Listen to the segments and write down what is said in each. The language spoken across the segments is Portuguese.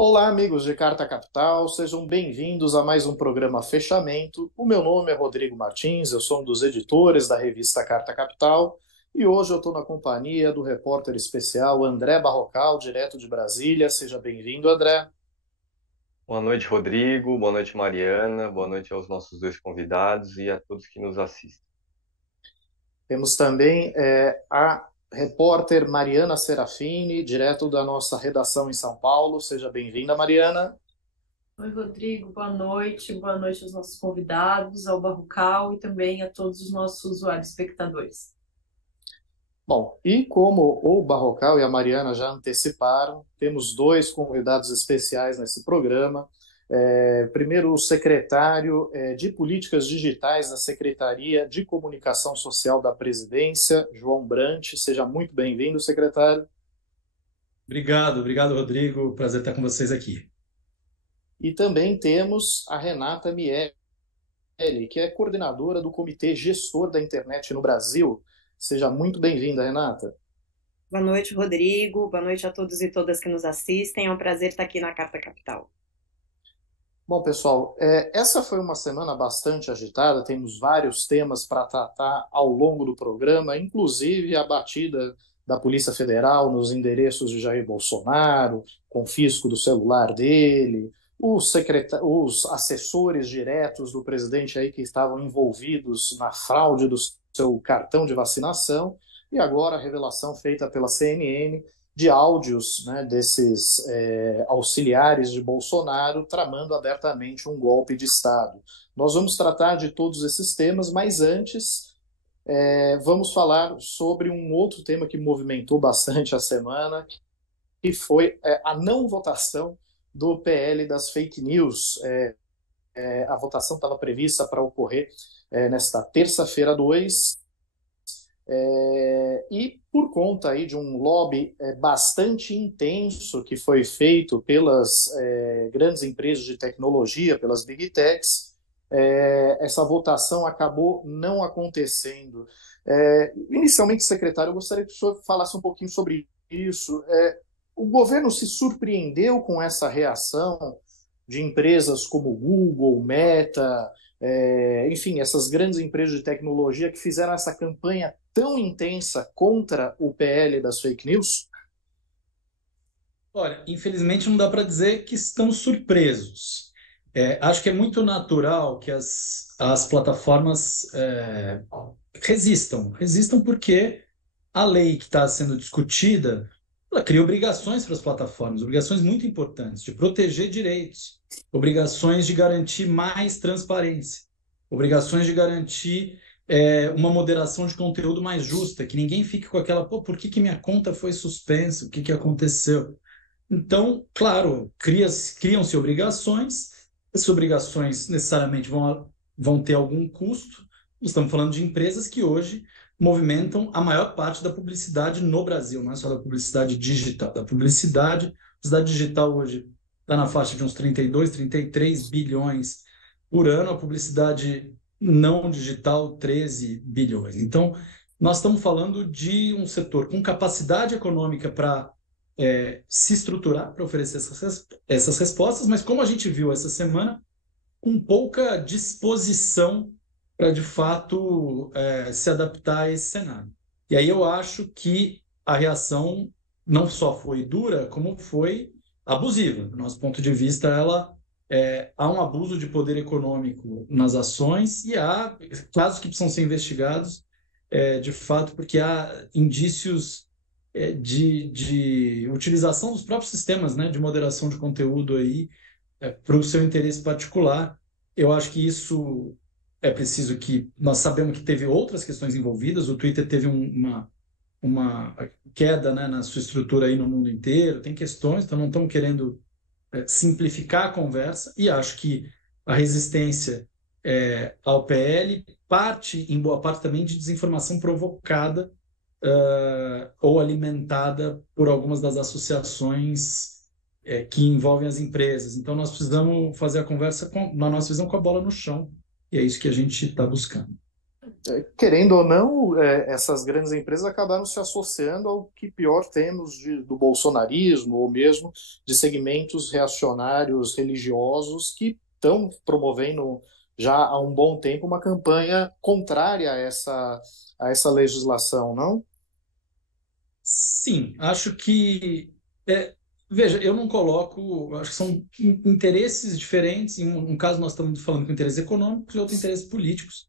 Olá, amigos de Carta Capital, sejam bem-vindos a mais um programa Fechamento. O meu nome é Rodrigo Martins, eu sou um dos editores da revista Carta Capital e hoje eu estou na companhia do repórter especial André Barrocal, direto de Brasília. Seja bem-vindo, André. Boa noite, Rodrigo. Boa noite, Mariana. Boa noite aos nossos dois convidados e a todos que nos assistem. Temos também a repórter Mariana Serafini, direto da nossa redação em São Paulo. Seja bem-vinda, Mariana. Oi, Rodrigo, boa noite. Boa noite aos nossos convidados, ao Barrocal e também a todos os nossos usuários e espectadores. Bom, e como o Barrocal e a Mariana já anteciparam, temos dois convidados especiais nesse programa. Primeiro, o secretário de Políticas Digitais da Secretaria de Comunicação Social da Presidência, João Brant. Seja muito bem-vindo, secretário. Obrigado, Rodrigo. Prazer estar com vocês aqui. E também temos a Renata Miele, que é coordenadora do Comitê Gestor da Internet no Brasil. Seja muito bem-vinda, Renata. Boa noite, Rodrigo. Boa noite a todos e todas que nos assistem. É um prazer estar aqui na Carta Capital. Bom, pessoal, essa foi uma semana bastante agitada, temos vários temas para tratar ao longo do programa, inclusive a batida da Polícia Federal nos endereços de Jair Bolsonaro, confisco do celular dele, os assessores diretos do presidente aí que estavam envolvidos na fraude do seu cartão de vacinação, e agora a revelação feita pela CNN de áudios, né, desses auxiliares de Bolsonaro tramando abertamente um golpe de Estado. Nós vamos tratar de todos esses temas, mas antes vamos falar sobre um outro tema que movimentou bastante a semana, que foi a não votação do PL das fake news. A votação estava prevista para ocorrer nesta terça-feira 2, e por conta aí de um lobby bastante intenso que foi feito pelas grandes empresas de tecnologia, pelas Big Techs, essa votação acabou não acontecendo. Inicialmente, secretário, eu gostaria que o senhor falasse um pouquinho sobre isso. O governo se surpreendeu com essa reação de empresas como Google, Meta, enfim, essas grandes empresas de tecnologia que fizeram essa campanha tão intensa contra o PL das fake news? Olha, infelizmente não dá para dizer que estão surpresos. Acho que é muito natural que as plataformas resistam porque a lei que está sendo discutida, ela cria obrigações para as plataformas, obrigações muito importantes de proteger direitos, obrigações de garantir mais transparência, obrigações de garantir uma moderação de conteúdo mais justa, que ninguém fique com aquela, pô, por que minha conta foi suspensa? O que aconteceu? Então, claro, criam-se obrigações, essas obrigações necessariamente vão ter algum custo. Estamos falando de empresas que hoje movimentam a maior parte da publicidade no Brasil, não é só da publicidade digital. A publicidade digital hoje está na faixa de uns 32, 33 bilhões por ano, a publicidade não digital, 13 bilhões. Então, nós estamos falando de um setor com capacidade econômica para se estruturar para oferecer essas respostas, mas como a gente viu essa semana, com pouca disposição para, de fato, se adaptar a esse cenário. E aí eu acho que a reação não só foi dura, como foi abusiva. Do nosso ponto de vista, há um abuso de poder econômico nas ações e há casos que precisam ser investigados, de fato, porque há indícios de utilização dos próprios sistemas, né, de moderação de conteúdo aí para o seu interesse particular. Eu acho que isso é preciso que nós sabemos que teve outras questões envolvidas. O Twitter teve uma queda, né, na sua estrutura aí no mundo inteiro. Tem questões, então não estamos querendo simplificar a conversa, e acho que a resistência ao PL parte, em boa parte, também de desinformação provocada ou alimentada por algumas das associações que envolvem as empresas. Então, nós precisamos fazer a conversa, na nossa visão, com a bola no chão, e é isso que a gente está buscando. Querendo ou não, essas grandes empresas acabaram se associando ao que pior temos do bolsonarismo, ou mesmo de segmentos reacionários religiosos que estão promovendo já há um bom tempo uma campanha contrária a essa legislação, não? Sim, acho que. Veja, eu não coloco. Acho que são interesses diferentes. Em um caso, nós estamos falando com interesses econômicos e outro interesses políticos.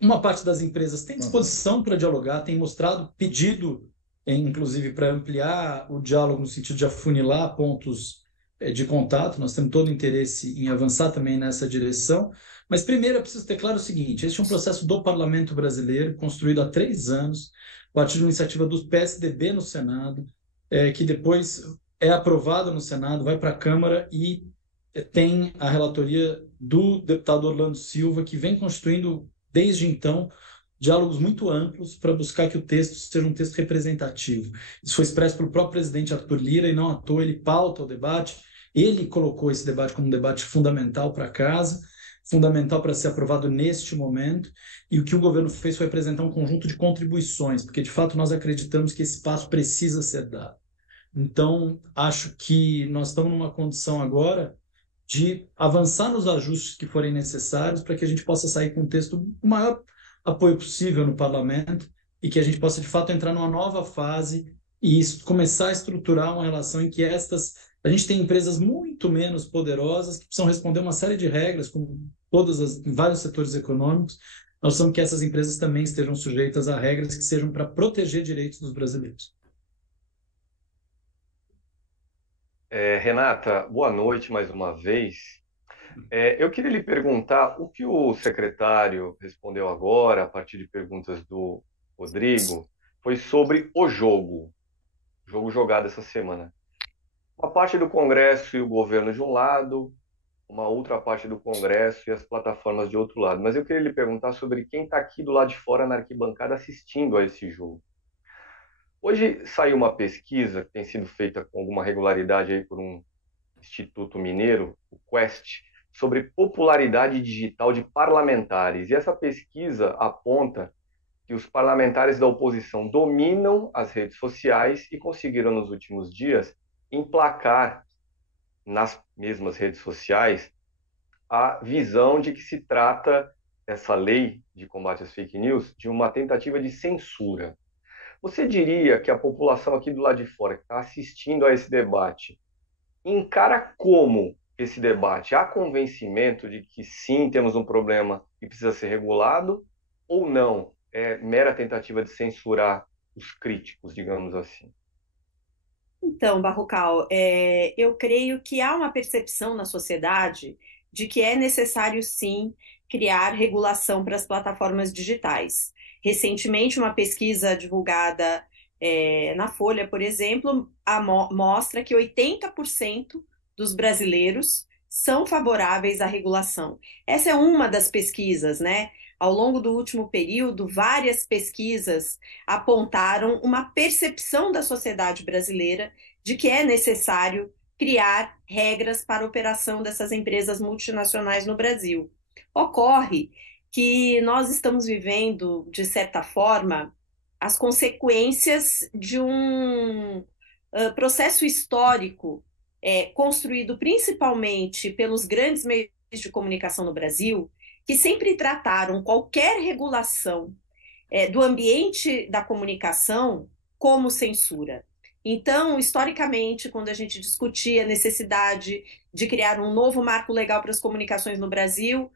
Uma parte das empresas tem Uhum. disposição para dialogar, tem mostrado pedido, inclusive, para ampliar o diálogo no sentido de afunilar pontos de contato. Nós temos todo o interesse em avançar também nessa direção. Mas primeiro é preciso ter claro o seguinte: este é um processo do Parlamento brasileiro, construído há 3 anos, a partir de uma iniciativa do PSDB no Senado, que depois é aprovada no Senado, vai para a Câmara e tem a relatoria do deputado Orlando Silva, que vem constituindo desde então, diálogos muito amplos para buscar que o texto seja um texto representativo. Isso foi expresso pelo próprio presidente Arthur Lira e não à toa ele pauta o debate. Ele colocou esse debate como um debate fundamental para a casa, fundamental para ser aprovado neste momento, e o que o governo fez foi apresentar um conjunto de contribuições, porque de fato nós acreditamos que esse passo precisa ser dado. Então, acho que nós estamos numa condição agora de avançar nos ajustes que forem necessários para que a gente possa sair com um texto o maior apoio possível no parlamento e que a gente possa, de fato, entrar numa nova fase e começar a estruturar uma relação em que a gente tem empresas muito menos poderosas que precisam responder uma série de regras, como em vários setores econômicos. Nós precisamos que essas empresas também estejam sujeitas a regras que sejam para proteger direitos dos brasileiros. Renata, boa noite mais uma vez. Eu queria lhe perguntar o que o secretário respondeu agora, a partir de perguntas do Rodrigo, foi sobre o jogo jogado essa semana. Uma parte do Congresso e o governo de um lado, uma outra parte do Congresso e as plataformas de outro lado. Mas eu queria lhe perguntar sobre quem está aqui do lado de fora na arquibancada assistindo a esse jogo. Hoje saiu uma pesquisa que tem sido feita com alguma regularidade aí por um Instituto Mineiro, o Quest, sobre popularidade digital de parlamentares. E essa pesquisa aponta que os parlamentares da oposição dominam as redes sociais e conseguiram nos últimos dias emplacar nas mesmas redes sociais a visão de que se trata essa lei de combate às fake news de uma tentativa de censura. Você diria que a população aqui do lado de fora, que está assistindo a esse debate, encara como esse debate? Há convencimento de que sim, temos um problema e precisa ser regulado, ou não? É mera tentativa de censurar os críticos, digamos assim. Então, Barrocal, eu creio que há uma percepção na sociedade de que é necessário, sim, criar regulação para as plataformas digitais. Recentemente, uma pesquisa divulgada na Folha, por exemplo, mostra que 80% dos brasileiros são favoráveis à regulação. Essa é uma das pesquisas, né? Ao longo do último período, várias pesquisas apontaram uma percepção da sociedade brasileira de que é necessário criar regras para a operação dessas empresas multinacionais no Brasil. Ocorre que nós estamos vivendo, de certa forma, as consequências de um processo histórico construído principalmente pelos grandes meios de comunicação no Brasil, que sempre trataram qualquer regulação do ambiente da comunicação como censura. Então, historicamente, quando a gente discutia a necessidade de criar um novo marco legal para as comunicações no Brasil,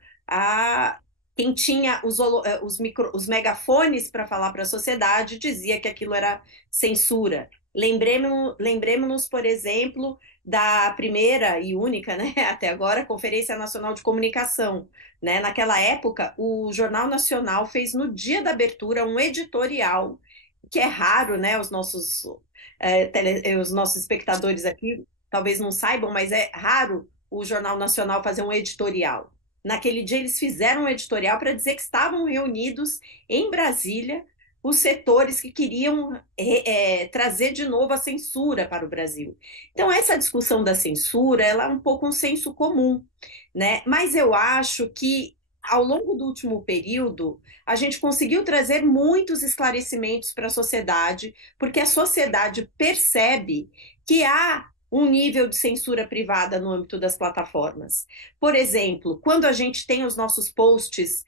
quem tinha os megafones para falar para a sociedade dizia que aquilo era censura. Lembremos-nos, por exemplo, da primeira e única, né, até agora, Conferência Nacional de Comunicação. Né? Naquela época, o Jornal Nacional fez no dia da abertura um editorial, que é raro, né? Os nossos espectadores aqui talvez não saibam, mas é raro o Jornal Nacional fazer um editorial. Naquele dia eles fizeram um editorial para dizer que estavam reunidos em Brasília os setores que queriam trazer de novo a censura para o Brasil. Então, essa discussão da censura, ela é um pouco um senso comum, né? Mas eu acho que ao longo do último período, a gente conseguiu trazer muitos esclarecimentos para a sociedade, porque a sociedade percebe que há um nível de censura privada no âmbito das plataformas. Por exemplo, quando a gente tem os nossos posts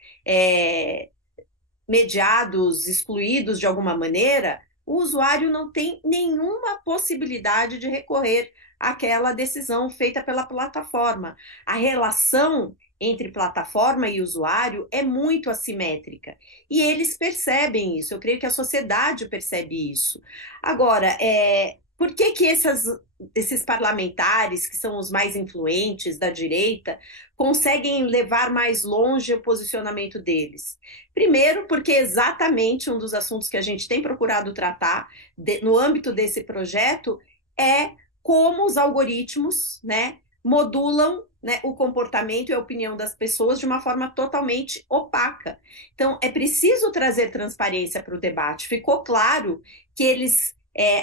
mediados, excluídos de alguma maneira, o usuário não tem nenhuma possibilidade de recorrer àquela decisão feita pela plataforma. A relação entre plataforma e usuário é muito assimétrica. E eles percebem isso, eu creio que a sociedade percebe isso. Agora, por que esses parlamentares, que são os mais influentes da direita, conseguem levar mais longe o posicionamento deles? Primeiro, porque exatamente um dos assuntos que a gente tem procurado tratar no âmbito desse projeto é como os algoritmos, né, modulam, né, o comportamento e a opinião das pessoas de uma forma totalmente opaca. Então, é preciso trazer transparência para o debate. Ficou claro que eles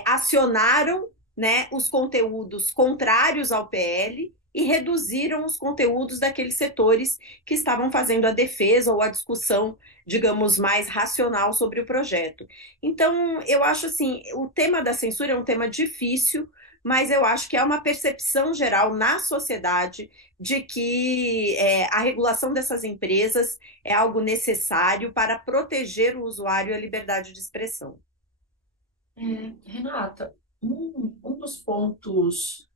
acionaram, né, os conteúdos contrários ao PL e reduziram os conteúdos daqueles setores que estavam fazendo a defesa ou a discussão, digamos, mais racional sobre o projeto. Então, eu acho assim, o tema da censura é um tema difícil, mas eu acho que é uma percepção geral na sociedade de que a regulação dessas empresas é algo necessário para proteger o usuário e a liberdade de expressão. Renata, um dos pontos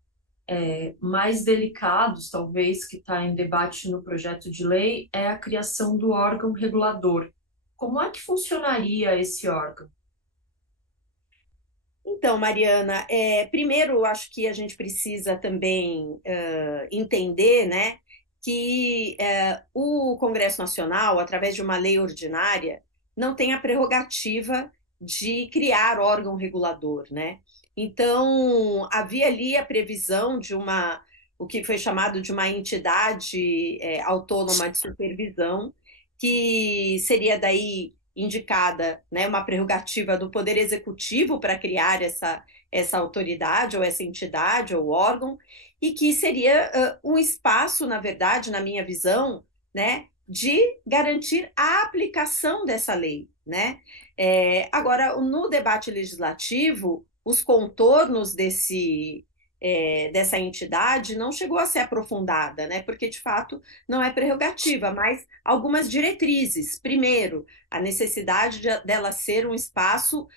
mais delicados, talvez, que está em debate no projeto de lei é a criação do órgão regulador. Como é que funcionaria esse órgão? Então, Mariana, primeiro eu acho que a gente precisa também entender, né, que o Congresso Nacional, através de uma lei ordinária, não tem a prerrogativa de criar órgão regulador, né? Então, havia ali a previsão de o que foi chamado de uma entidade autônoma de supervisão, que seria daí indicada, né, uma prerrogativa do Poder Executivo para criar essa autoridade, ou essa entidade, ou órgão, e que seria um espaço, na verdade, na minha visão, né, de garantir a aplicação dessa lei, né? Agora, no debate legislativo, os contornos dessa entidade não chegou a ser aprofundada, né? Porque, de fato, não é prerrogativa, mas algumas diretrizes. Primeiro, a necessidade dela ser um espaço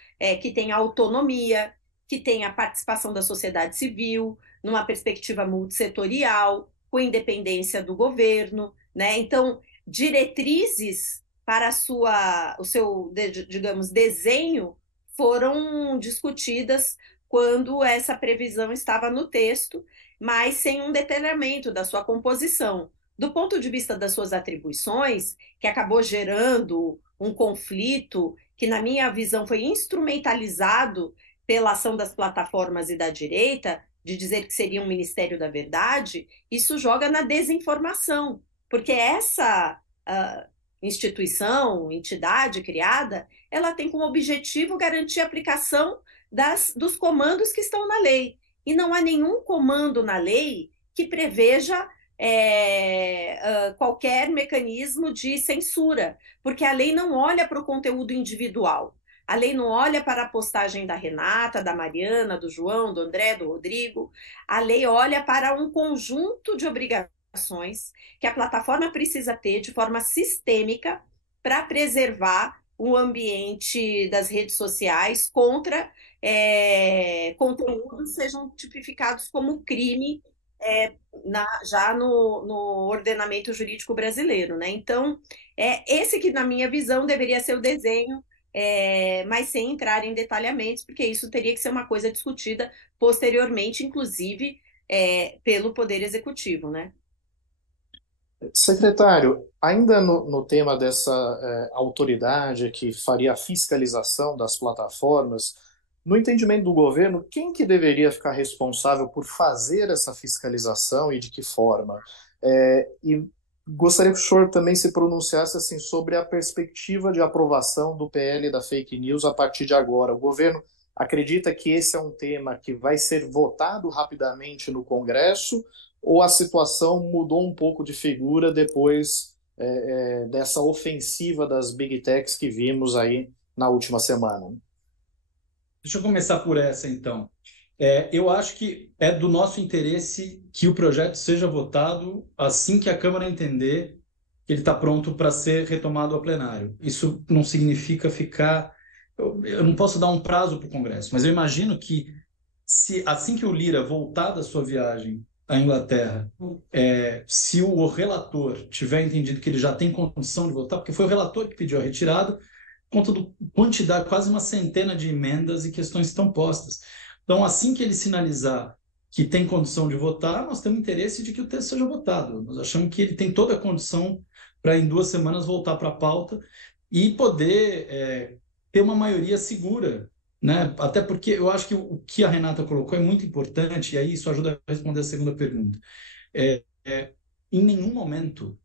que tenha autonomia, que tenha participação da sociedade civil, numa perspectiva multissetorial, com independência do governo, né? Então, diretrizes para o seu, digamos, desenho foram discutidas quando essa previsão estava no texto, mas sem um detalhamento da sua composição. Do ponto de vista das suas atribuições, que acabou gerando um conflito que, na minha visão, foi instrumentalizado pela ação das plataformas e da direita, de dizer que seria um Ministério da Verdade, isso joga na desinformação, porque essa instituição, entidade criada, ela tem como objetivo garantir a aplicação dos comandos que estão na lei. E não há nenhum comando na lei que preveja qualquer mecanismo de censura, porque a lei não olha para o conteúdo individual. A lei não olha para a postagem da Renata, da Mariana, do João, do André, do Rodrigo. A lei olha para um conjunto de obrigações que a plataforma precisa ter de forma sistêmica para preservar o ambiente das redes sociais contra conteúdos sejam tipificados como crime já no ordenamento jurídico brasileiro, né? Então, esse que, na minha visão, deveria ser o desenho, mas sem entrar em detalhamentos, porque isso teria que ser uma coisa discutida posteriormente, inclusive pelo Poder Executivo, né? Secretário, ainda no tema dessa autoridade que faria a fiscalização das plataformas, no entendimento do governo, quem que deveria ficar responsável por fazer essa fiscalização e de que forma? E gostaria que o senhor também se pronunciasse assim, sobre a perspectiva de aprovação do PL da fake news a partir de agora. O governo acredita que esse é um tema que vai ser votado rapidamente no Congresso, ou a situação mudou um pouco de figura depois dessa ofensiva das Big Techs que vimos aí na última semana. Deixa eu começar por essa, então. Eu acho que é do nosso interesse que o projeto seja votado assim que a Câmara entender que ele está pronto para ser retomado ao plenário. Isso não significa ficar... Eu não posso dar um prazo para o Congresso, mas eu imagino que se assim que o Lira voltar da sua viagem à Inglaterra, se o relator tiver entendido que ele já tem condição de votar, porque foi o relator que pediu a retirada, por conta da quantidade, quase uma centena de emendas e questões que estão postas. Então, assim que ele sinalizar que tem condição de votar, nós temos interesse de que o texto seja votado. Nós achamos que ele tem toda a condição para, em 2 semanas, voltar para a pauta e poder ter uma maioria segura, né? Até porque eu acho que o que a Renata colocou é muito importante, e aí isso ajuda a responder a segunda pergunta. Em nenhum momento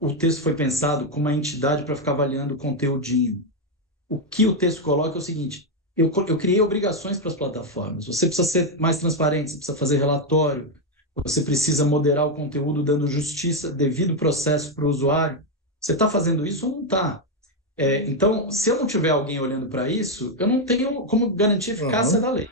o texto foi pensado como uma entidade para ficar avaliando o conteúdinho. O que o texto coloca é o seguinte: eu criei obrigações para as plataformas. Você precisa ser mais transparente, você precisa fazer relatório, você precisa moderar o conteúdo dando justiça, devido processo para o usuário. Você está fazendo isso ou não está? Então, se eu não tiver alguém olhando para isso, eu não tenho como garantir a eficácia da lei.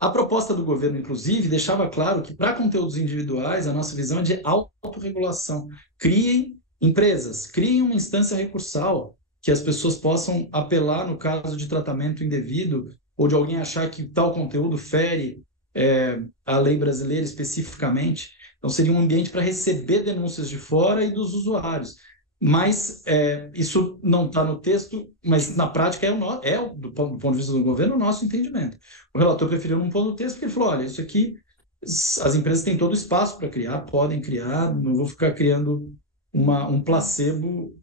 A proposta do governo, inclusive, deixava claro que para conteúdos individuais, a nossa visão é de autorregulação. Criem empresas, criem uma instância recursal que as pessoas possam apelar no caso de tratamento indevido ou de alguém achar que tal conteúdo fere a lei brasileira especificamente. Então, seria um ambiente para receber denúncias de fora e dos usuários. Mas isso não está no texto, mas na prática do ponto de vista do governo, o nosso entendimento. O relator preferiu não pôr no texto porque ele falou, olha, isso aqui, as empresas têm todo o espaço para criar, podem criar, não vou ficar criando um placebo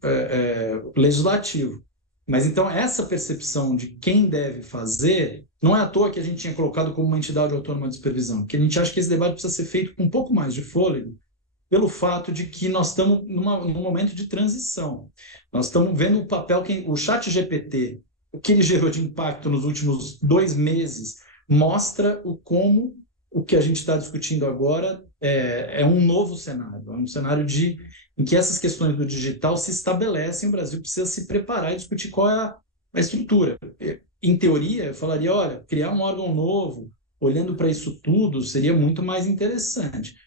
legislativo. Mas então essa percepção de quem deve fazer, não é à toa que a gente tinha colocado como uma entidade autônoma de supervisão, porque a gente acha que esse debate precisa ser feito com um pouco mais de fôlego, pelo fato de que nós estamos num momento de transição. Nós estamos vendo o papel que o ChatGPT, o que ele gerou de impacto nos últimos 2 meses, mostra como o que a gente está discutindo agora é um novo cenário, é um cenário em que essas questões do digital se estabelecem, o Brasil precisa se preparar e discutir qual é a estrutura. Em teoria, eu falaria, olha, criar um órgão novo, olhando para isso tudo, seria muito mais interessante.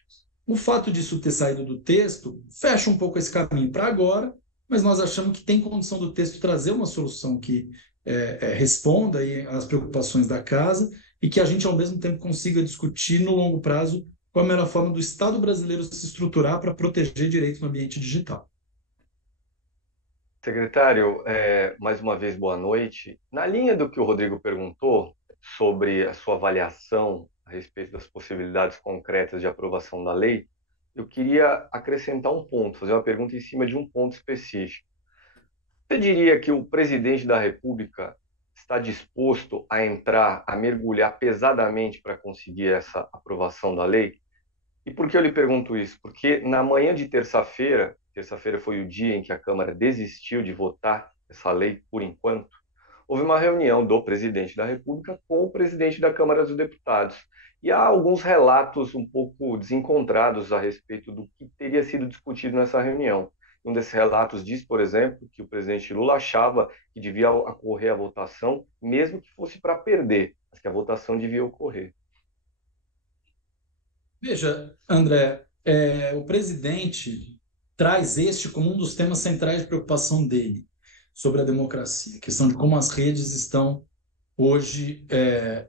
O fato disso ter saído do texto fecha um pouco esse caminho para agora, mas nós achamos que tem condição do texto trazer uma solução que responda aí às preocupações da casa e que a gente, ao mesmo tempo, consiga discutir no longo prazo qual a melhor forma do Estado brasileiro se estruturar para proteger direitos no ambiente digital. Secretário, mais uma vez, boa noite. Na linha do que o Rodrigo perguntou sobre a sua avaliação a respeito das possibilidades concretas de aprovação da lei, eu queria acrescentar um ponto, fazer uma pergunta em cima de um ponto específico. Você diria que o presidente da República está disposto a entrar, a mergulhar pesadamente para conseguir essa aprovação da lei? E por que eu lhe pergunto isso? Porque na manhã de terça-feira foi o dia em que a Câmara desistiu de votar essa lei por enquanto, houve uma reunião do presidente da República com o presidente da Câmara dos Deputados. E há alguns relatos um pouco desencontrados a respeito do que teria sido discutido nessa reunião. Um desses relatos diz, por exemplo, que o presidente Lula achava que devia ocorrer a votação, mesmo que fosse para perder, mas que a votação devia ocorrer. Veja, André, o presidente traz este como um dos temas centrais de preocupação dele sobre a democracia, a questão de como as redes estão hoje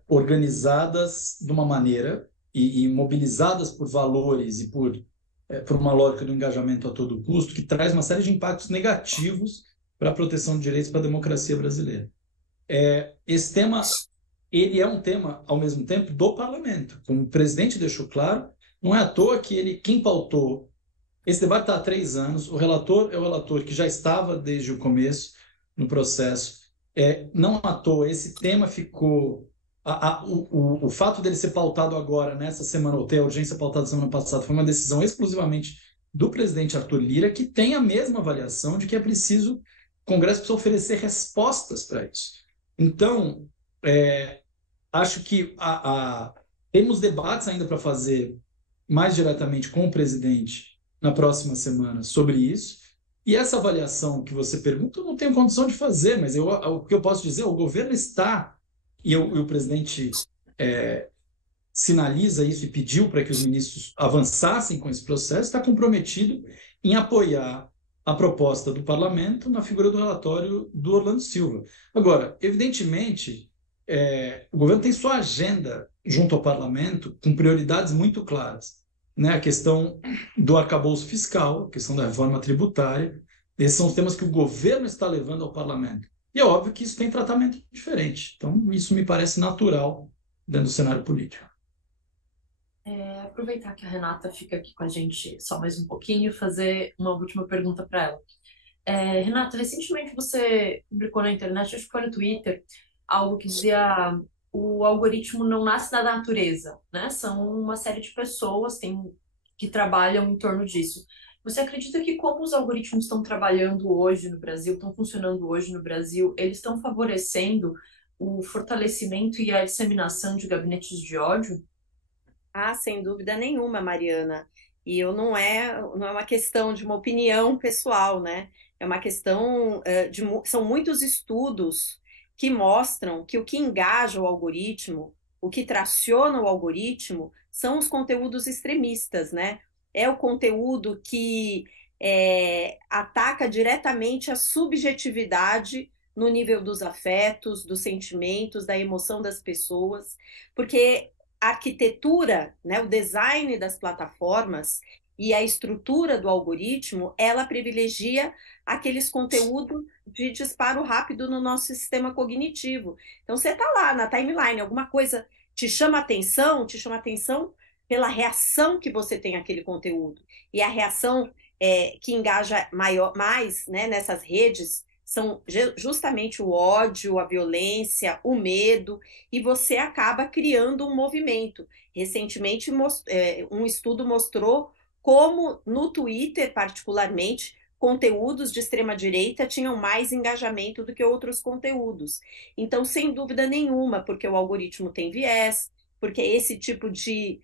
organizadas de uma maneira e mobilizadas por valores e por uma lógica do engajamento a todo custo, que traz uma série de impactos negativos para a proteção de direitos para a democracia brasileira. Esse tema, ele é um tema, ao mesmo tempo, do parlamento. Como o presidente deixou claro, não é à toa que quem pautou esse debate está há 3 anos, o relator é o relator que já estava desde o começo no processo. Não à toa, esse tema ficou... O fato dele ser pautado agora, nessa semana, ou ter a urgência pautada semana passada, foi uma decisão exclusivamente do presidente Arthur Lira, que tem a mesma avaliação de que é preciso, o Congresso precisa oferecer respostas para isso. Então, acho que temos debates ainda para fazer mais diretamente com o presidente na próxima semana sobre isso. E essa avaliação que você pergunta, eu não tenho condição de fazer, mas o que eu posso dizer, o governo está, e o presidente sinaliza isso e pediu para que os ministros avançassem com esse processo, está comprometido em apoiar a proposta do parlamento na figura do relatório do Orlando Silva. Agora, evidentemente, o governo tem sua agenda junto ao parlamento com prioridades muito claras, né? A questão do arcabouço fiscal, a questão da reforma tributária, esses são os temas que o governo está levando ao parlamento. E é óbvio que isso tem tratamento diferente. Então, isso me parece natural dentro do cenário político. Aproveitar que a Renata fica aqui com a gente só mais um pouquinho e fazer uma última pergunta para ela. Renata, recentemente você publicou na internet, acho que foi no Twitter, algo que dizia o algoritmo não nasce da natureza, né? São uma série de pessoas que trabalham em torno disso. Você acredita que como os algoritmos estão trabalhando hoje no Brasil, estão funcionando hoje no Brasil, eles estão favorecendo o fortalecimento e a disseminação de gabinetes de ódio? Ah, sem dúvida nenhuma, Mariana. E não é uma questão de uma opinião pessoal, né? É uma questão são muitos estudos que mostram que o que engaja o algoritmo, o que traciona o algoritmo, são os conteúdos extremistas, né? É o conteúdo que ataca diretamente a subjetividade no nível dos afetos, dos sentimentos, da emoção das pessoas, porque a arquitetura, né, o design das plataformas e a estrutura do algoritmo, ela privilegia aqueles conteúdos de disparo rápido no nosso sistema cognitivo. Então, você está lá na timeline, alguma coisa te chama atenção pela reação que você tem àquele conteúdo. E a reação que engaja mais, né, nessas redes são justamente o ódio, a violência, o medo, e você acaba criando um movimento. Recentemente, um estudo mostrou como no Twitter, particularmente, conteúdos de extrema-direita tinham mais engajamento do que outros conteúdos. Então, sem dúvida nenhuma, porque o algoritmo tem viés, porque esse tipo de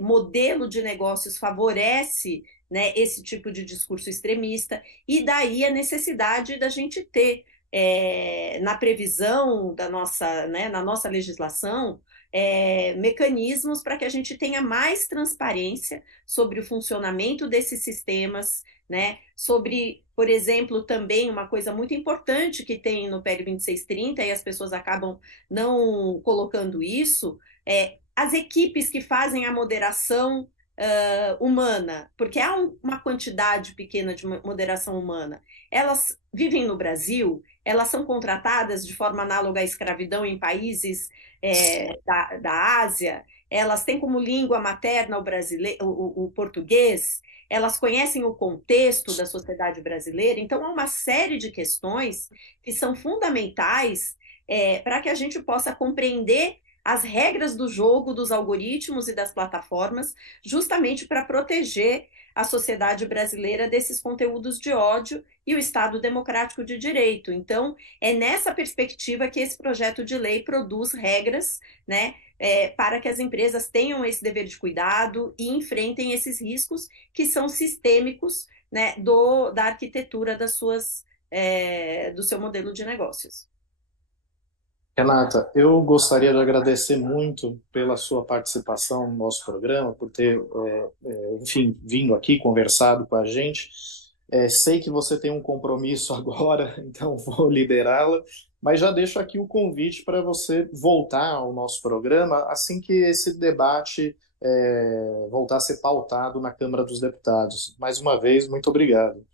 modelo de negócios favorece, né, esse tipo de discurso extremista, e daí a necessidade da gente ter, na previsão da nossa, né, na nossa legislação, mecanismos para que a gente tenha mais transparência sobre o funcionamento desses sistemas, né, sobre, por exemplo, também uma coisa muito importante que tem no PL 2630, e as pessoas acabam não colocando isso, as equipes que fazem a moderação humana, porque há uma quantidade pequena de moderação humana. Elas vivem no Brasil, elas são contratadas de forma análoga à escravidão em países da Ásia, elas têm como língua materna o português, elas conhecem o contexto da sociedade brasileira, então há uma série de questões que são fundamentais para que a gente possa compreender as regras do jogo dos algoritmos e das plataformas, justamente para proteger a sociedade brasileira desses conteúdos de ódio e o Estado democrático de direito. Então, é nessa perspectiva que esse projeto de lei produz regras, né, para que as empresas tenham esse dever de cuidado e enfrentem esses riscos que são sistêmicos, né, da arquitetura do seu modelo de negócios. Renata, eu gostaria de agradecer muito pela sua participação no nosso programa, por ter, enfim, vindo aqui, conversado com a gente. Sei que você tem um compromisso agora, então vou liberá-la, mas já deixo aqui o convite para você voltar ao nosso programa assim que esse debate voltar a ser pautado na Câmara dos Deputados. Mais uma vez, muito obrigado.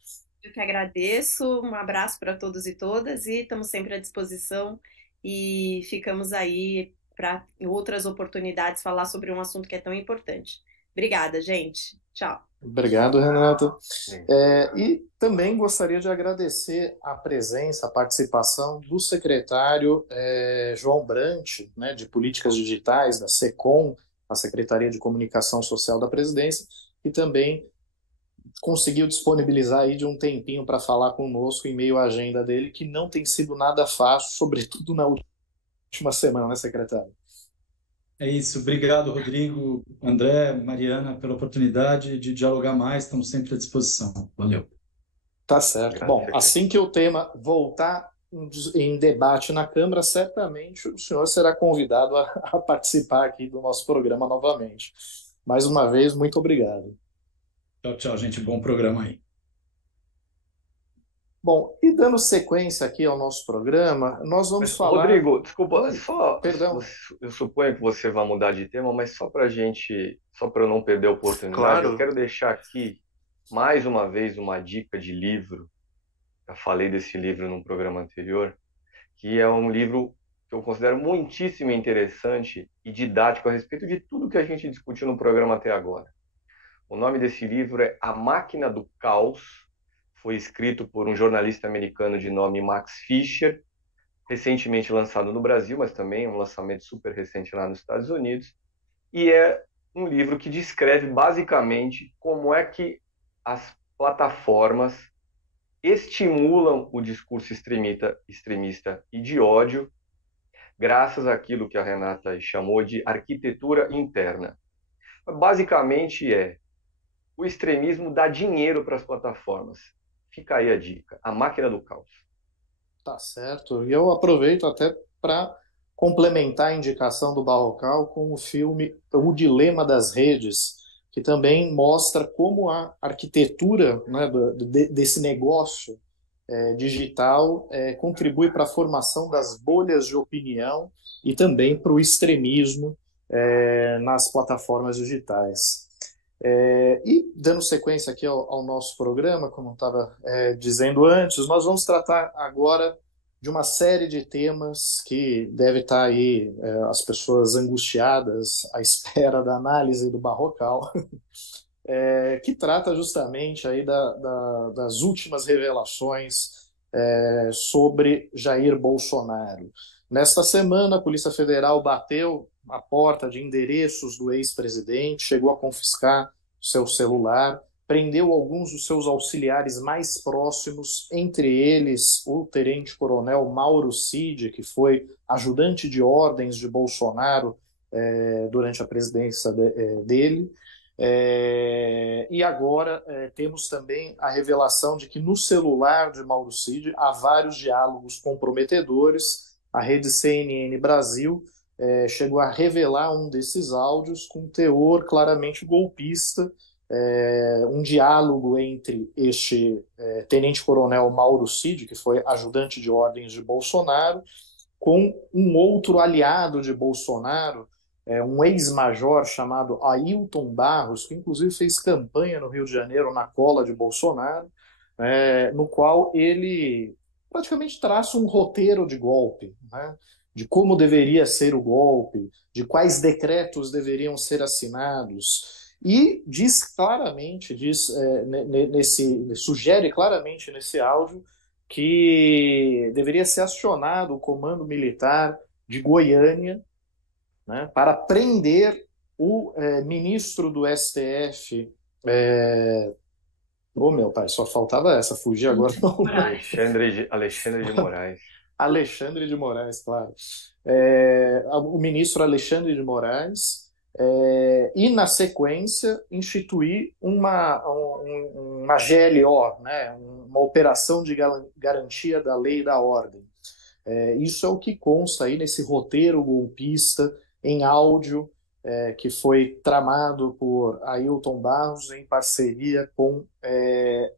Eu que agradeço, um abraço para todos e todas, e estamos sempre à disposição. E ficamos aí para, em outras oportunidades, falar sobre um assunto que é tão importante. Obrigada, gente. Tchau. Obrigado, Renata. E também gostaria de agradecer a presença, a participação do secretário João Brant, né, de Políticas Digitais, da SECOM, a Secretaria de Comunicação Social da Presidência, que também conseguiu disponibilizar aí de um tempinho para falar conosco em meio à agenda dele, que não tem sido nada fácil, sobretudo na última semana, né, secretário? É isso. Obrigado, Rodrigo, André, Mariana, pela oportunidade de dialogar mais. Estamos sempre à disposição. Valeu. Tá certo. Obrigado, Bom, secretário. assim que o tema voltar em debate na Câmara, certamente o senhor será convidado a participar aqui do nosso programa novamente. Mais uma vez, muito obrigado. Tchau, tchau, gente. Bom programa aí. Bom, e dando sequência aqui ao nosso programa, nós vamos Mas, falar. Rodrigo, desculpa, Oi, perdão. eu suponho que você vai mudar de tema, mas só para eu não perder a oportunidade, eu Claro. quero deixar aqui mais uma vez uma dica de livro. Já falei desse livro num programa anterior, que é um livro que eu considero muitíssimo interessante e didático a respeito de tudo que a gente discutiu no programa até agora. O nome desse livro é A Máquina do Caos. Foi escrito por um jornalista americano de nome Max Fischer, recentemente lançado no Brasil, mas também um lançamento super recente lá nos Estados Unidos. E é um livro que descreve basicamente como é que as plataformas estimulam o discurso extremista e de ódio, graças àquilo que a Renata chamou de arquitetura interna. Basicamente o extremismo dá dinheiro para as plataformas. Fica aí a dica, a máquina do caos. Tá certo. E eu aproveito até para complementar a indicação do Barrocal com o filme O Dilema das Redes, que também mostra como a arquitetura, né, desse negócio digital contribui para a formação das bolhas de opinião e também para o extremismo nas plataformas digitais. E dando sequência aqui ao nosso programa, como eu estava dizendo antes, nós vamos tratar agora de uma série de temas que deve estar aí as pessoas angustiadas à espera da análise do Barrocal, que trata justamente aí das últimas revelações sobre Jair Bolsonaro. Nesta semana, a Polícia Federal bateu a porta de endereços do ex-presidente, chegou a confiscar seu celular, prendeu alguns dos seus auxiliares mais próximos, entre eles o tenente-coronel Mauro Cid, que foi ajudante de ordens de Bolsonaro durante a presidência dele. E agora temos também a revelação de que no celular de Mauro Cid há vários diálogos comprometedores. A rede CNN Brasil chegou a revelar um desses áudios com teor claramente golpista, um diálogo entre este tenente-coronel Mauro Cid, que foi ajudante de ordens de Bolsonaro, com um outro aliado de Bolsonaro, um ex-major chamado Ailton Barros, que inclusive fez campanha no Rio de Janeiro na cola de Bolsonaro, no qual ele praticamente traça um roteiro de golpe, né? De como deveria ser o golpe, de quais decretos deveriam ser assinados. E sugere claramente nesse áudio que deveria ser acionado o Comando Militar de Goiânia, né, para prender o ministro do STF. Meu pai, só faltava essa, fugir agora. Alexandre de Moraes. Alexandre de Moraes, claro. O ministro Alexandre de Moraes, e, na sequência, instituir uma GLO, né, uma operação de garantia da lei e da ordem. Isso é o que consta aí nesse roteiro golpista em áudio que foi tramado por Ailton Barros em parceria com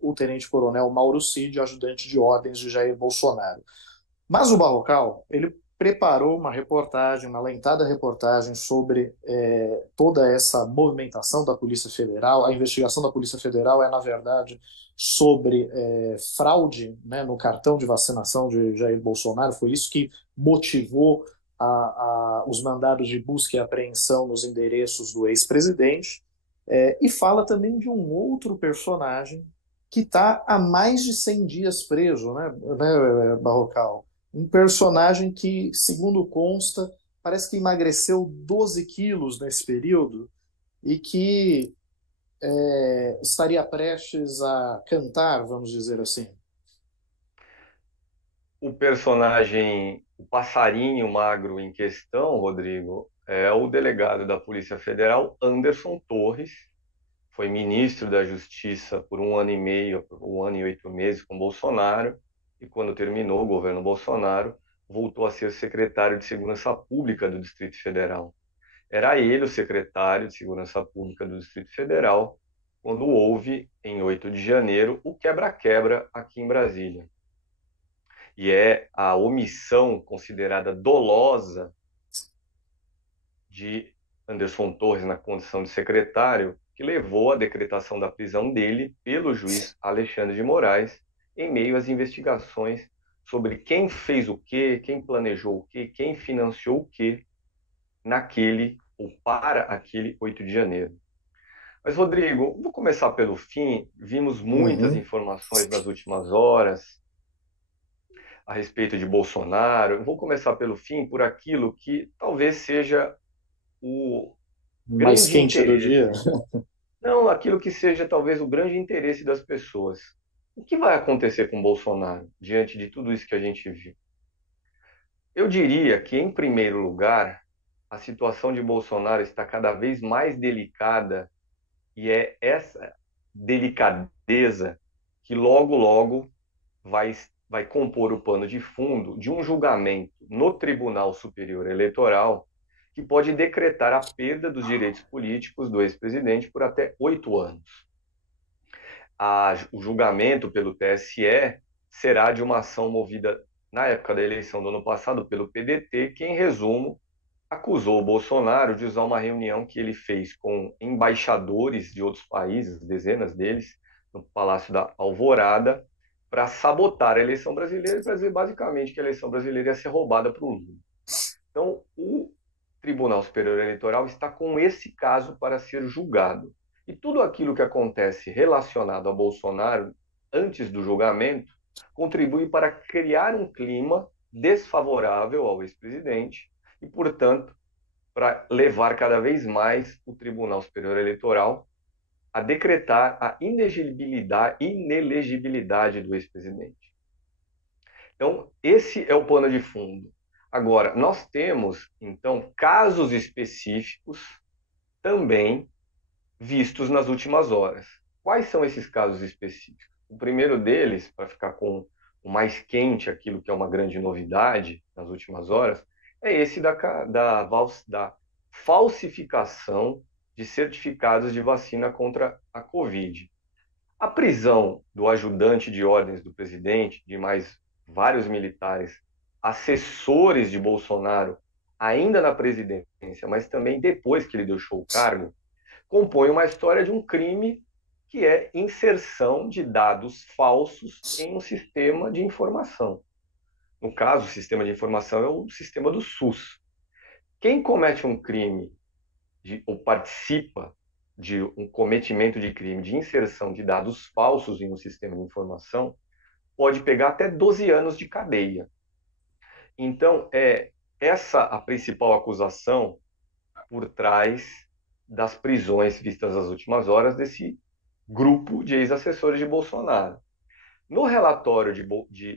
o tenente-coronel Mauro Cid, ajudante de ordens de Jair Bolsonaro. Mas o Barrocal, ele preparou uma reportagem, uma alentada reportagem sobre toda essa movimentação da Polícia Federal. A investigação da Polícia Federal é, na verdade, sobre fraude, né, no cartão de vacinação de Jair Bolsonaro. Foi isso que motivou os mandados de busca e apreensão nos endereços do ex-presidente. E fala também de um outro personagem que está há mais de 100 dias preso, né, Barrocal? Um personagem que, segundo consta, parece que emagreceu 12 quilos nesse período e que estaria prestes a cantar, vamos dizer assim. O personagem, o passarinho magro em questão, Rodrigo, é o delegado da Polícia Federal, Anderson Torres. foi ministro da Justiça por 1 ano e meio, 1 ano e 8 meses com Bolsonaro, e quando terminou o governo Bolsonaro, voltou a ser secretário de Segurança Pública do Distrito Federal. Era ele o secretário de Segurança Pública do Distrito Federal quando houve, em 8 de janeiro, o quebra-quebra aqui em Brasília. E é a omissão considerada dolosa de Anderson Torres na condição de secretário que levou à decretação da prisão dele pelo juiz Alexandre de Moraes em meio às investigações sobre quem fez o quê, quem planejou o quê, quem financiou o quê naquele ou para aquele 8 de janeiro. Mas, Rodrigo, vou começar pelo fim. Vimos muitas informações nas últimas horas a respeito de Bolsonaro. Vou começar pelo fim por aquilo que talvez seja o Mais grande quente do interesse. dia. Não, aquilo que seja talvez o grande interesse das pessoas. O que vai acontecer com Bolsonaro diante de tudo isso que a gente viu? Eu diria que, em primeiro lugar, a situação de Bolsonaro está cada vez mais delicada e é essa delicadeza que logo, logo vai compor o pano de fundo de um julgamento no Tribunal Superior Eleitoral que pode decretar a perda dos direitos políticos do ex-presidente por até 8 anos. O julgamento pelo TSE será de uma ação movida na época da eleição do ano passado pelo PDT, que, em resumo, acusou o Bolsonaro de usar uma reunião que ele fez com embaixadores de outros países, dezenas deles, no Palácio da Alvorada, para sabotar a eleição brasileira e para dizer basicamente que a eleição brasileira ia ser roubada para o Lula. Então, o Tribunal Superior Eleitoral está com esse caso para ser julgado. E tudo aquilo que acontece relacionado a Bolsonaro antes do julgamento contribui para criar um clima desfavorável ao ex-presidente e, portanto, para levar cada vez mais o Tribunal Superior Eleitoral a decretar a inelegibilidade do ex-presidente. Então, esse é o pano de fundo. Agora, nós temos, então, casos específicos também vistos nas últimas horas. Quais são esses casos específicos? O primeiro deles, para ficar com o mais quente, aquilo que é uma grande novidade nas últimas horas, é esse da falsificação de certificados de vacina contra a Covid. A prisão do ajudante de ordens do presidente, de mais vários militares, assessores de Bolsonaro, ainda na presidência, mas também depois que ele deixou o cargo, compõe uma história de um crime que é inserção de dados falsos em um sistema de informação. No caso, o sistema de informação é o sistema do SUS. Quem comete um crime ou participa de um cometimento de crime de inserção de dados falsos em um sistema de informação pode pegar até 12 anos de cadeia. Então, é essa a principal acusação por trás das prisões vistas nas últimas horas desse grupo de ex-assessores de Bolsonaro. No relatório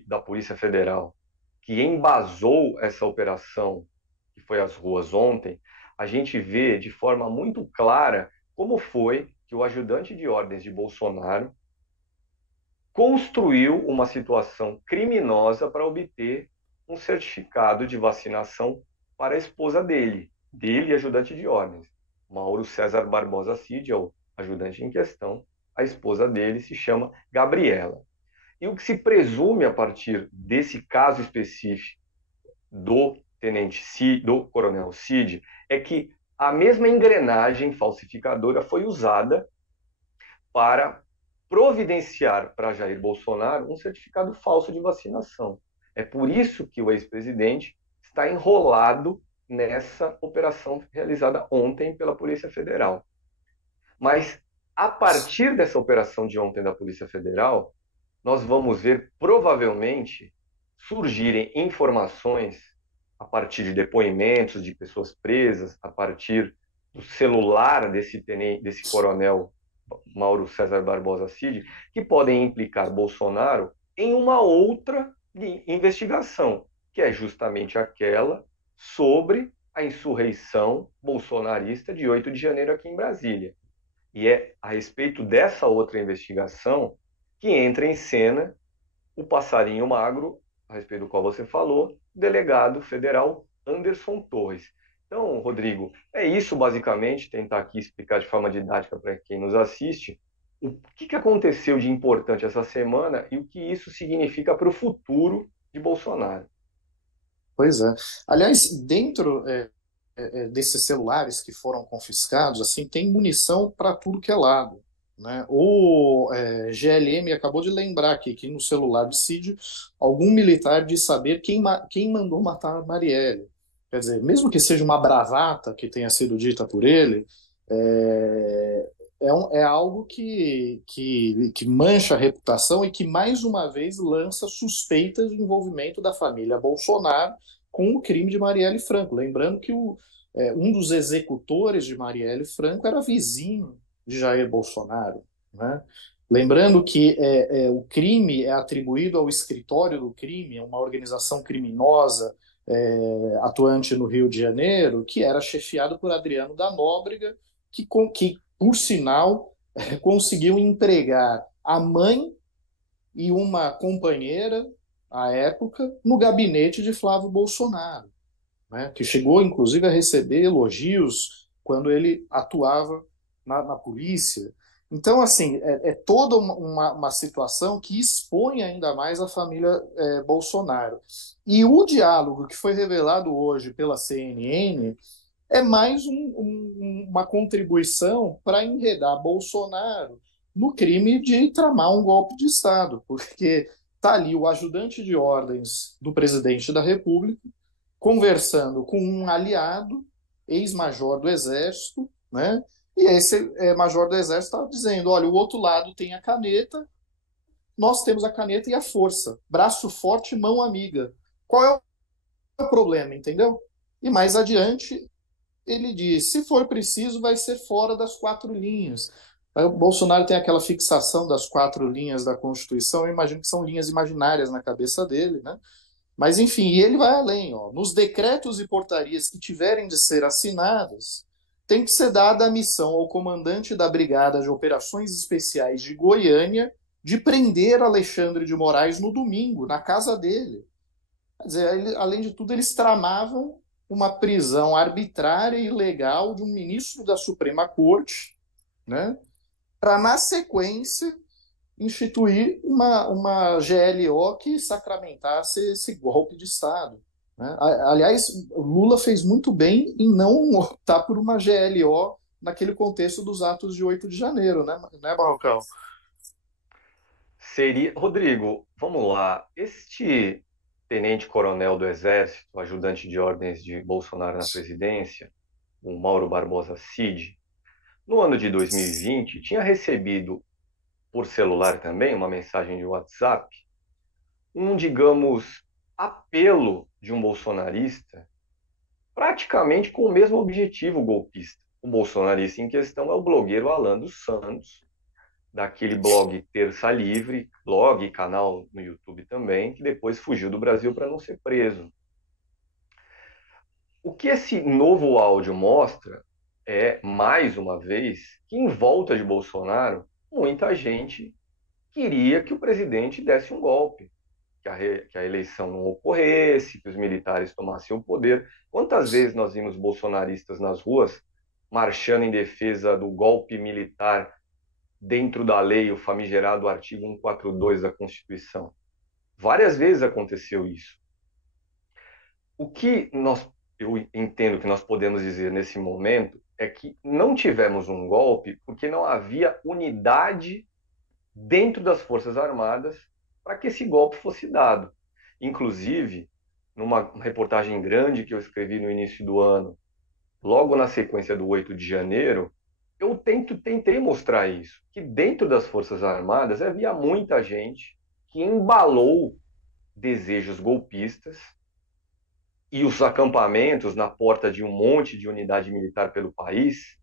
da Polícia Federal, que embasou essa operação, que foi às ruas ontem, a gente vê de forma muito clara como foi que o ajudante de ordens de Bolsonaro construiu uma situação criminosa para obter um certificado de vacinação para a esposa dele e ajudante de ordens. Mauro César Barbosa Cid é o ajudante em questão, a esposa dele se chama Gabriela. E o que se presume a partir desse caso específico do tenente Cid, do coronel Cid, é que a mesma engrenagem falsificadora foi usada para providenciar para Jair Bolsonaro um certificado falso de vacinação. É por isso que o ex-presidente está enrolado nessa operação realizada ontem pela Polícia Federal. Mas, a partir dessa operação de ontem da Polícia Federal, nós vamos ver, provavelmente, surgirem informações a partir de depoimentos de pessoas presas, a partir do celular desse coronel Mauro César Barbosa Cid, que podem implicar Bolsonaro em uma outra investigação, que é justamente aquela sobre a insurreição bolsonarista de 8 de janeiro aqui em Brasília. E é a respeito dessa outra investigação que entra em cena o passarinho magro, a respeito do qual você falou, delegado federal Anderson Torres. Então, Rodrigo, é isso basicamente, tentar aqui explicar de forma didática para quem nos assiste o que aconteceu de importante essa semana e o que isso significa para o futuro de Bolsonaro. Pois é. Aliás, dentro desses celulares que foram confiscados, assim, tem munição para tudo que é lado, né? O GLM acabou de lembrar aqui que no celular de Cid, algum militar diz saber quem mandou matar a Marielle. Quer dizer, mesmo que seja uma bravata que tenha sido dita por ele, é algo que mancha a reputação e que, mais uma vez, lança suspeitas de envolvimento da família Bolsonaro com o crime de Marielle Franco. Lembrando que um dos executores de Marielle Franco era vizinho de Jair Bolsonaro, né? Lembrando que o crime é atribuído ao escritório do crime, uma organização criminosa atuante no Rio de Janeiro, que era chefiado por Adriano da Nóbrega, que por sinal, conseguiu empregar a mãe e uma companheira, à época, no gabinete de Flávio Bolsonaro, né, que chegou, inclusive, a receber elogios quando ele atuava na polícia. Então, assim, é toda uma situação que expõe ainda mais a família Bolsonaro. E o diálogo que foi revelado hoje pela CNN é mais uma contribuição para enredar Bolsonaro no crime de tramar um golpe de Estado, porque está ali o ajudante de ordens do presidente da República conversando com um aliado, ex-major do Exército, né? E esse major do Exército estava dizendo: olha, o outro lado tem a caneta, nós temos a caneta e a força, braço forte, mão amiga. Qual é o problema, entendeu? E mais adiante ele diz: se for preciso, vai ser fora das quatro linhas. O Bolsonaro tem aquela fixação das quatro linhas da Constituição, eu imagino que são linhas imaginárias na cabeça dele, né? Mas, enfim, e ele vai além. Ó. Nos decretos e portarias que tiverem de ser assinados, tem que ser dada a missão ao comandante da Brigada de Operações Especiais de Goiânia de prender Alexandre de Moraes no domingo, na casa dele. Quer dizer, além de tudo, eles tramavam uma prisão arbitrária e ilegal de um ministro da Suprema Corte, né, para, na sequência, instituir uma GLO que sacramentasse esse golpe de Estado, né? Aliás, Lula fez muito bem em não optar por uma GLO naquele contexto dos atos de 8 de janeiro, né, Barrocão? Rodrigo, vamos lá. Este tenente-coronel do Exército, ajudante de ordens de Bolsonaro na presidência, o Mauro Barbosa Cid, no ano de 2020, tinha recebido por celular também uma mensagem de WhatsApp, digamos, apelo de um bolsonarista, praticamente com o mesmo objetivo golpista. O bolsonarista em questão é o blogueiro Alan dos Santos, daquele blog Terça Livre, blog e canal no YouTube também, que depois fugiu do Brasil para não ser preso. O que esse novo áudio mostra é, mais uma vez, que em volta de Bolsonaro, muita gente queria que o presidente desse um golpe, que a eleição não ocorresse, que os militares tomassem o poder. Quantas vezes nós vimos bolsonaristas nas ruas marchando em defesa do golpe militar dentro da lei, o famigerado artigo 142 da Constituição? Várias vezes aconteceu isso. O que eu entendo que nós podemos dizer nesse momento é que não tivemos um golpe porque não havia unidade dentro das Forças Armadas para que esse golpe fosse dado. Inclusive, numa reportagem grande que eu escrevi no início do ano, logo na sequência do 8 de janeiro, eu tentei mostrar isso, que dentro das Forças Armadas havia muita gente que embalou desejos golpistas e os acampamentos na porta de um monte de unidade militar pelo país,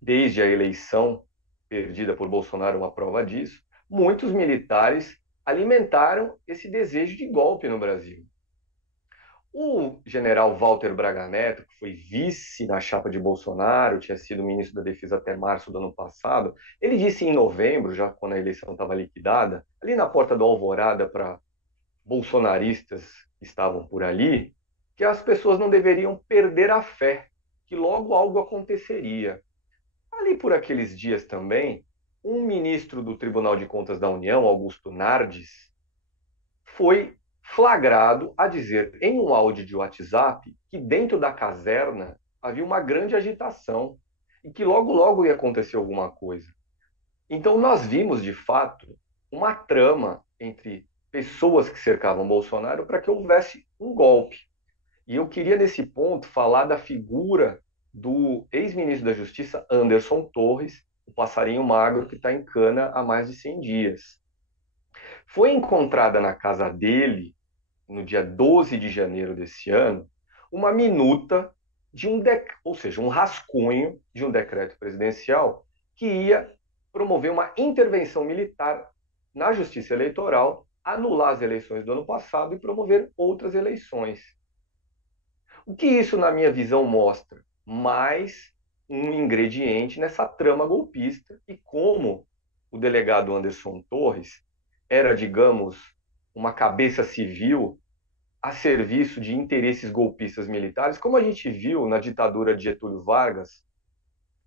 desde a eleição perdida por Bolsonaro, uma prova disso, muitos militares alimentaram esse desejo de golpe no Brasil. O general Walter Braga Neto, que foi vice na chapa de Bolsonaro, tinha sido ministro da Defesa até março do ano passado, ele disse em novembro, já quando a eleição estava liquidada, ali na porta do Alvorada para bolsonaristas que estavam por ali, que as pessoas não deveriam perder a fé, que logo algo aconteceria. Ali por aqueles dias também, um ministro do Tribunal de Contas da União, Augusto Nardes, foi flagrado a dizer em um áudio de WhatsApp que dentro da caserna havia uma grande agitação e que logo logo ia acontecer alguma coisa. Então nós vimos de fato uma trama entre pessoas que cercavam Bolsonaro para que houvesse um golpe. E eu queria nesse ponto falar da figura do ex-ministro da Justiça Anderson Torres, o passarinho magro que está em cana há mais de 100 dias. Foi encontrada na casa dele, no dia 12 de janeiro desse ano, uma minuta de ou seja, um rascunho de um decreto presidencial que ia promover uma intervenção militar na Justiça Eleitoral, anular as eleições do ano passado e promover outras eleições. O que isso, na minha visão, mostra? Mais um ingrediente nessa trama golpista e como o delegado Anderson Torres era, digamos, uma cabeça civil a serviço de interesses golpistas militares, como a gente viu na ditadura de Getúlio Vargas,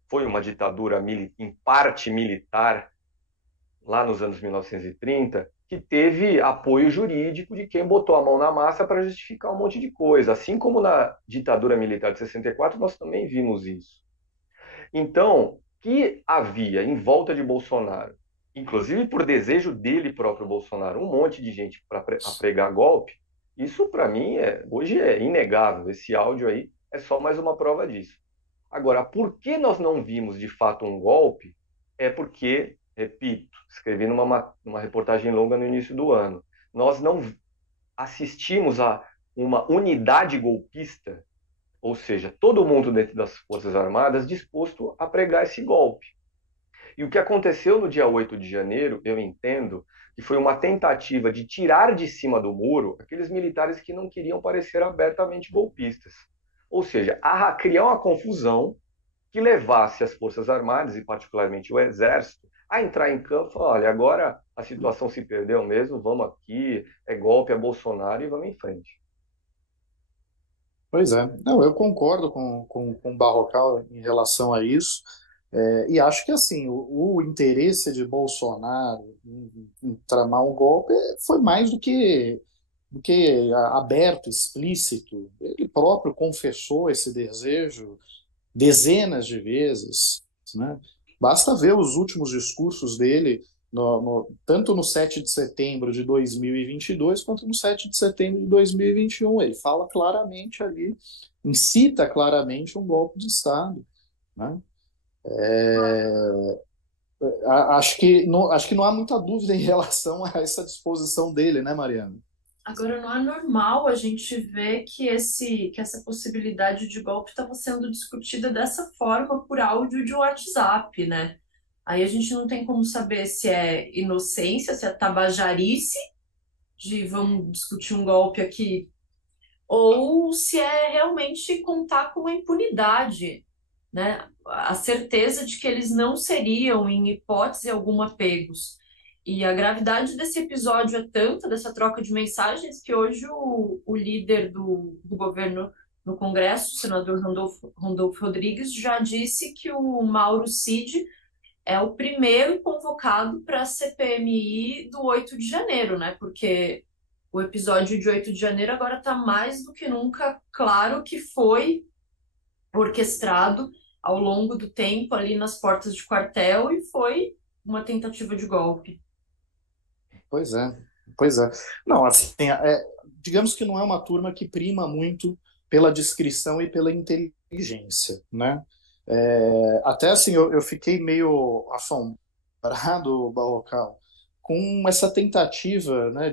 foi uma ditadura em parte militar, lá nos anos 1930, que teve apoio jurídico de quem botou a mão na massa para justificar um monte de coisa. Assim como na ditadura militar de 64, nós também vimos isso. Então, que havia em volta de Bolsonaro, inclusive por desejo dele próprio, Bolsonaro, um monte de gente para pregar golpe, isso para mim hoje é inegável. Esse áudio aí é só mais uma prova disso. Agora, por que nós não vimos de fato um golpe? É porque, repito, escrevi numa reportagem longa no início do ano, nós não assistimos a uma unidade golpista, ou seja, todo mundo dentro das Forças Armadas disposto a pregar esse golpe. E o que aconteceu no dia 8 de janeiro, eu entendo que foi uma tentativa de tirar de cima do muro aqueles militares que não queriam parecer abertamente golpistas. Ou seja, a criar uma confusão que levasse as Forças Armadas, e particularmente o Exército, a entrar em campo e falar, olha, agora a situação se perdeu mesmo, vamos aqui, é golpe, é Bolsonaro e vamos em frente. Pois é, não, eu concordo com o Barrocal em relação a isso. E acho que assim o interesse de Bolsonaro em tramar um golpe foi mais do que aberto, explícito. Ele próprio confessou esse desejo dezenas de vezes, né? Basta ver os últimos discursos dele, tanto no 7 de setembro de 2022 quanto no 7 de setembro de 2021. Ele fala claramente ali, incita claramente um golpe de Estado, né? Acho que não há muita dúvida em relação a essa disposição dele, né, Mariana? Agora, não é normal a gente ver que essa possibilidade de golpe estava sendo discutida dessa forma por áudio de WhatsApp, né? Aí a gente não tem como saber se é inocência, se é tabajarice, de vamos discutir um golpe aqui, ou se é realmente contar com a impunidade, né? A certeza de que eles não seriam, em hipótese alguma, pegos. E a gravidade desse episódio é tanta, dessa troca de mensagens, que hoje o líder do governo no Congresso, o senador Randolfo Rodrigues, já disse que o Mauro Cid é o primeiro convocado para a CPMI do 8 de janeiro, né? Porque o episódio de 8 de janeiro agora está mais do que nunca claro que foi orquestrado ao longo do tempo ali nas portas de quartel e foi uma tentativa de golpe. Pois é, pois é. Não, assim, digamos que não é uma turma que prima muito pela discrição e pela inteligência, né? Até assim, eu fiquei meio assombrado, Barrocal, com essa tentativa, né,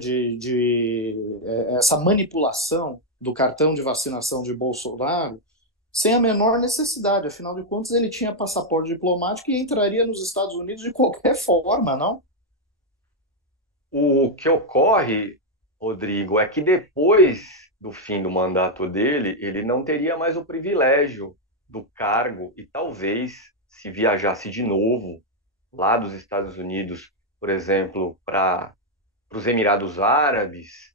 essa manipulação do cartão de vacinação de Bolsonaro sem a menor necessidade. Afinal de contas, ele tinha passaporte diplomático e entraria nos Estados Unidos de qualquer forma, não? O que ocorre, Rodrigo, é que depois do fim do mandato dele, ele não teria mais o privilégio do cargo e talvez, se viajasse de novo lá dos Estados Unidos, por exemplo, para os Emirados Árabes,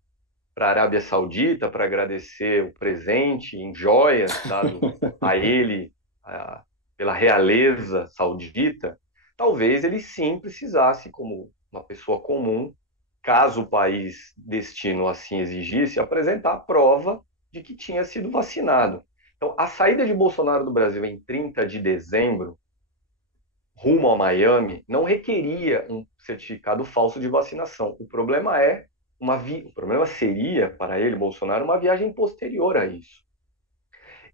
para a Arábia Saudita, para agradecer o presente em joias dado a ele pela realeza saudita, talvez ele sim precisasse, como uma pessoa comum, caso o país destino assim exigisse, apresentar a prova de que tinha sido vacinado. Então, a saída de Bolsonaro do Brasil em 30 de dezembro, rumo a Miami, não requeria um certificado falso de vacinação. O problema seria para ele, Bolsonaro, uma viagem posterior a isso.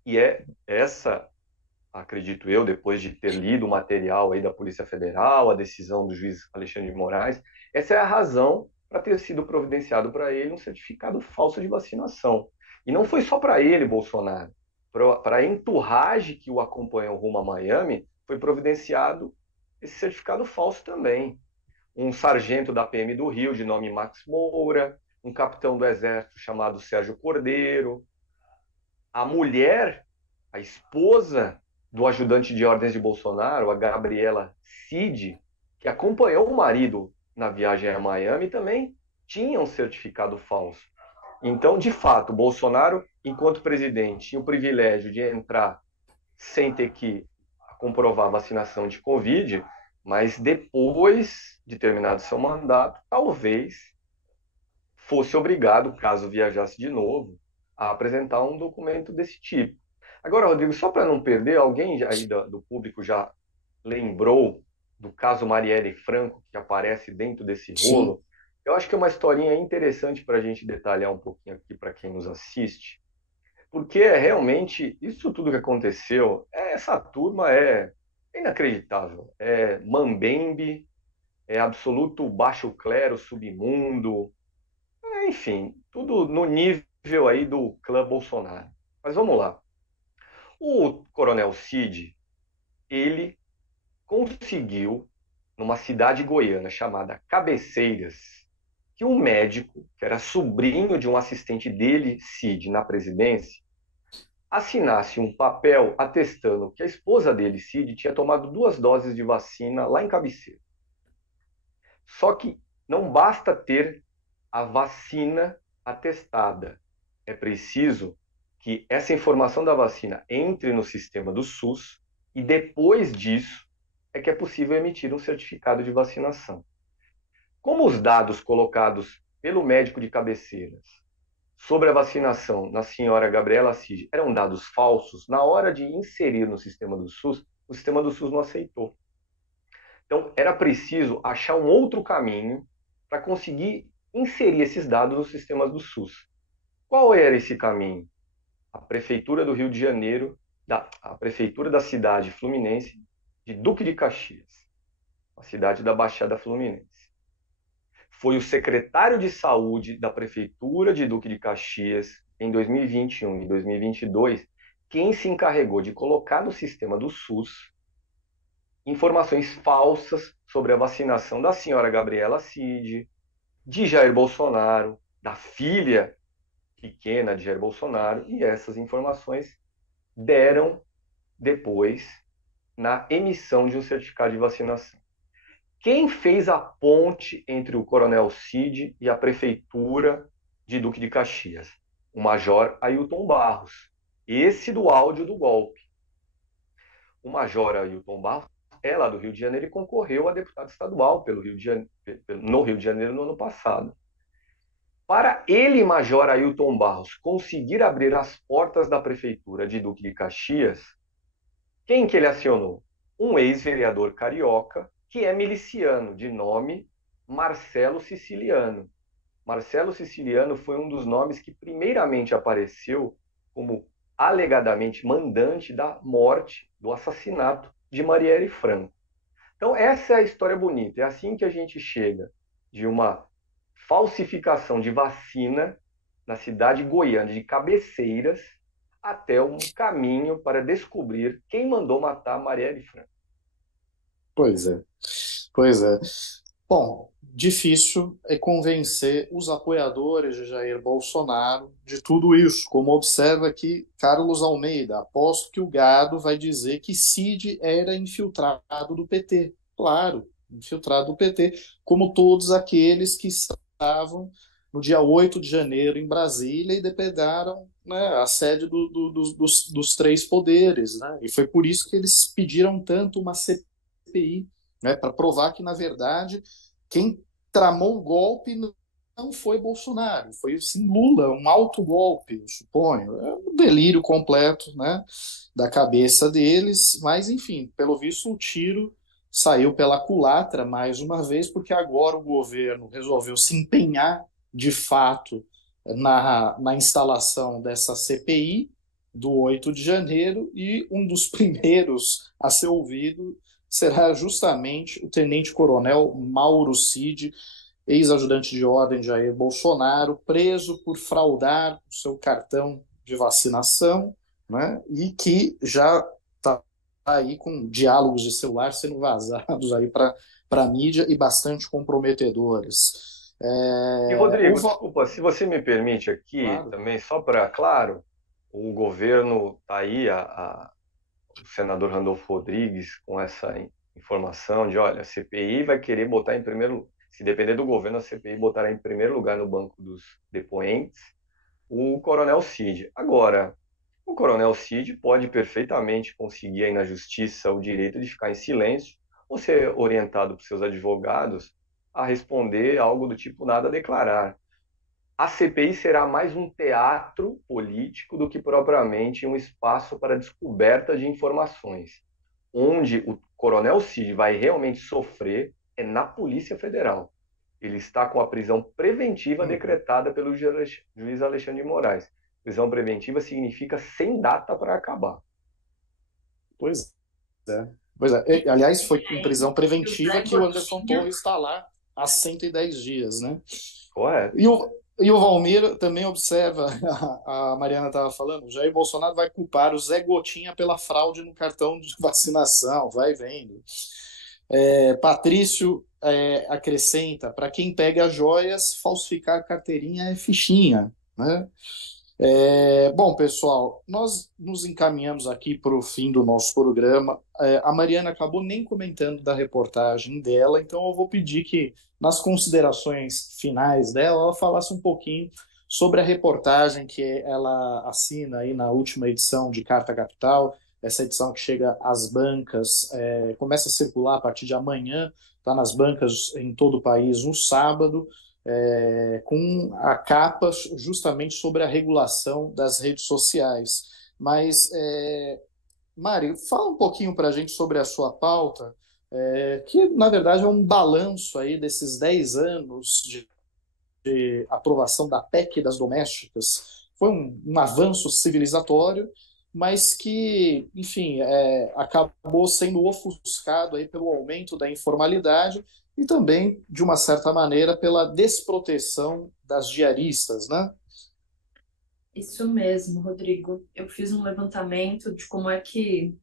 E é essa, acredito eu, depois de ter lido o material aí da Polícia Federal, a decisão do juiz Alexandre de Moraes, essa é a razão para ter sido providenciado para ele um certificado falso de vacinação. E não foi só para ele, Bolsonaro. Para a entourage que o acompanhou rumo a Miami, foi providenciado esse certificado falso também. Um sargento da PM do Rio, de nome Max Moura, um capitão do Exército chamado Sérgio Cordeiro, a mulher, a esposa do ajudante de ordens de Bolsonaro, a Gabriela Cid, que acompanhou o marido na viagem a Miami, também tinha um certificado falso. Então, de fato, Bolsonaro, enquanto presidente, tinha o privilégio de entrar sem ter que comprovar a vacinação de Covid, mas depois de terminado seu mandato, talvez fosse obrigado, caso viajasse de novo, a apresentar um documento desse tipo. Agora, Rodrigo, só para não perder, alguém aí do público já lembrou do caso Marielle Franco, que aparece dentro desse Sim. rolo? Eu acho que é uma historinha interessante para a gente detalhar um pouquinho aqui para quem nos assiste, porque realmente isso tudo que aconteceu, essa turma é inacreditável. É mambembe, é absoluto baixo clero, submundo, enfim, tudo no nível aí do clã Bolsonaro. Mas vamos lá. O Coronel Cid, ele conseguiu, numa cidade goiana chamada Cabeceiras, que um médico, que era sobrinho de um assistente dele, Cid, na presidência, assinasse um papel atestando que a esposa dele, Cid, tinha tomado 2 doses de vacina lá em Cabeceira. Só que não basta ter a vacina atestada. É preciso que essa informação da vacina entre no sistema do SUS e depois disso é que é possível emitir um certificado de vacinação. Como os dados colocados pelo médico de cabeceiras sobre a vacinação na senhora Gabriela Cid eram dados falsos, na hora de inserir no sistema do SUS, o sistema do SUS não aceitou. Então, era preciso achar um outro caminho para conseguir inserir esses dados nos sistemas do SUS. Qual era esse caminho? A Prefeitura do Rio de Janeiro, a Prefeitura da cidade fluminense de Duque de Caxias, a cidade da Baixada Fluminense. Foi o secretário de Saúde da Prefeitura de Duque de Caxias, em 2021 e 2022, quem se encarregou de colocar no sistema do SUS informações falsas sobre a vacinação da senhora Gabriela Cid, de Jair Bolsonaro, da filha pequena de Jair Bolsonaro, e essas informações deram depois na emissão de um certificado de vacinação. Quem fez a ponte entre o Coronel Cid e a Prefeitura de Duque de Caxias? O Major Ailton Barros, esse do áudio do golpe. O Major Ailton Barros é lá do Rio de Janeiro e concorreu a deputado estadual no Rio de Janeiro no ano passado. Para ele, Major Ailton Barros, conseguir abrir as portas da Prefeitura de Duque de Caxias, quem que ele acionou? Um ex-vereador carioca, que é miliciano, de nome Marcelo Siciliano. Marcelo Siciliano foi um dos nomes que primeiramente apareceu como alegadamente mandante da morte, do assassinato de Marielle Franco. Então, essa é a história bonita. É assim que a gente chega de uma falsificação de vacina na cidade goiana de Cabeceiras até um caminho para descobrir quem mandou matar Marielle Franco. Pois é, pois é. Bom, difícil é convencer os apoiadores de Jair Bolsonaro de tudo isso, como observa aqui Carlos Almeida. Aposto que o gado vai dizer que Cid era infiltrado do PT. Claro, infiltrado do PT, como todos aqueles que estavam no dia 8 de janeiro em Brasília e depredaram, né, a sede dos três poderes. Né? E foi por isso que eles pediram tanto uma CPI, né, para provar que, na verdade, quem tramou o golpe não foi Bolsonaro, foi sim Lula, um autogolpe, eu suponho. É um delírio completo, né, da cabeça deles, mas enfim, pelo visto o tiro saiu pela culatra mais uma vez, porque agora o governo resolveu se empenhar de fato na instalação dessa CPI do 8 de janeiro, e um dos primeiros a ser ouvido será justamente o tenente-coronel Mauro Cid, ex-ajudante de ordem de Jair Bolsonaro, preso por fraudar o seu cartão de vacinação, né, e que já está aí com diálogos de celular sendo vazados aí para a mídia e bastante comprometedores. E, Rodrigo, desculpa, se você me permite aqui Claro. também, só para, claro, o governo está aí, o senador Randolfo Rodrigues, com essa informação de, olha, a CPI vai querer botar em primeiro, se depender do governo, a CPI botará em primeiro lugar no banco dos depoentes o Coronel Cid. Agora, o Coronel Cid pode perfeitamente conseguir aí na justiça o direito de ficar em silêncio ou ser orientado por seus advogados a responder algo do tipo nada a declarar. A CPI será mais um teatro político do que propriamente um espaço para descoberta de informações. Onde o Coronel Cid vai realmente sofrer é na Polícia Federal. Ele está com a prisão preventiva decretada pelo juiz Alexandre de Moraes. Prisão preventiva significa sem data para acabar. Pois é. Pois é. Aliás, foi com prisão preventiva que o Anderson Torres está lá há 110 dias, né? Correto. E o Valmir também observa, a Mariana estava falando, Jair Bolsonaro vai culpar o Zé Gotinha pela fraude no cartão de vacinação, vai vendo. Patrício acrescenta, para quem pega joias, falsificar carteirinha é fichinha, né? Bom, pessoal, nós nos encaminhamos aqui para o fim do nosso programa. A Mariana acabou nem comentando da reportagem dela, então eu vou pedir que, nas considerações finais dela, ela falasse um pouquinho sobre a reportagem que ela assina aí na última edição de Carta Capital, essa edição que chega às bancas, começa a circular a partir de amanhã, está nas bancas em todo o país no sábado, com a capa justamente sobre a regulação das redes sociais. Mas, Mari, fala um pouquinho para a gente sobre a sua pauta, que na verdade é um balanço aí desses 10 anos de aprovação da PEC das domésticas. Foi um avanço civilizatório, mas que, enfim, acabou sendo ofuscado aí pelo aumento da informalidade e também, de uma certa maneira, pela desproteção das diaristas, né? Isso mesmo, Rodrigo. Eu fiz um levantamento de como é que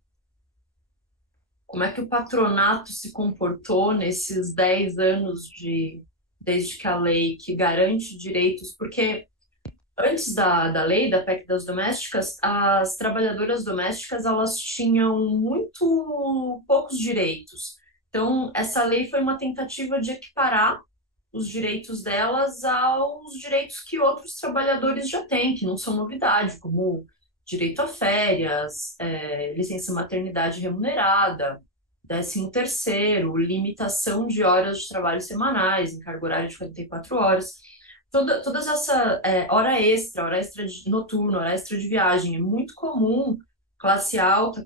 o patronato se comportou nesses 10 anos desde que a lei que garante direitos, porque antes da lei, da PEC das domésticas, as trabalhadoras domésticas elas tinham muito poucos direitos. Então, essa lei foi uma tentativa de equiparar os direitos delas aos direitos que outros trabalhadores já têm, que não são novidade, como direito a férias, licença maternidade remunerada, 13º, limitação de horas de trabalho semanais, encargo horário de 44 horas. Todas essa hora extra noturna, hora extra de viagem, é muito comum, classe alta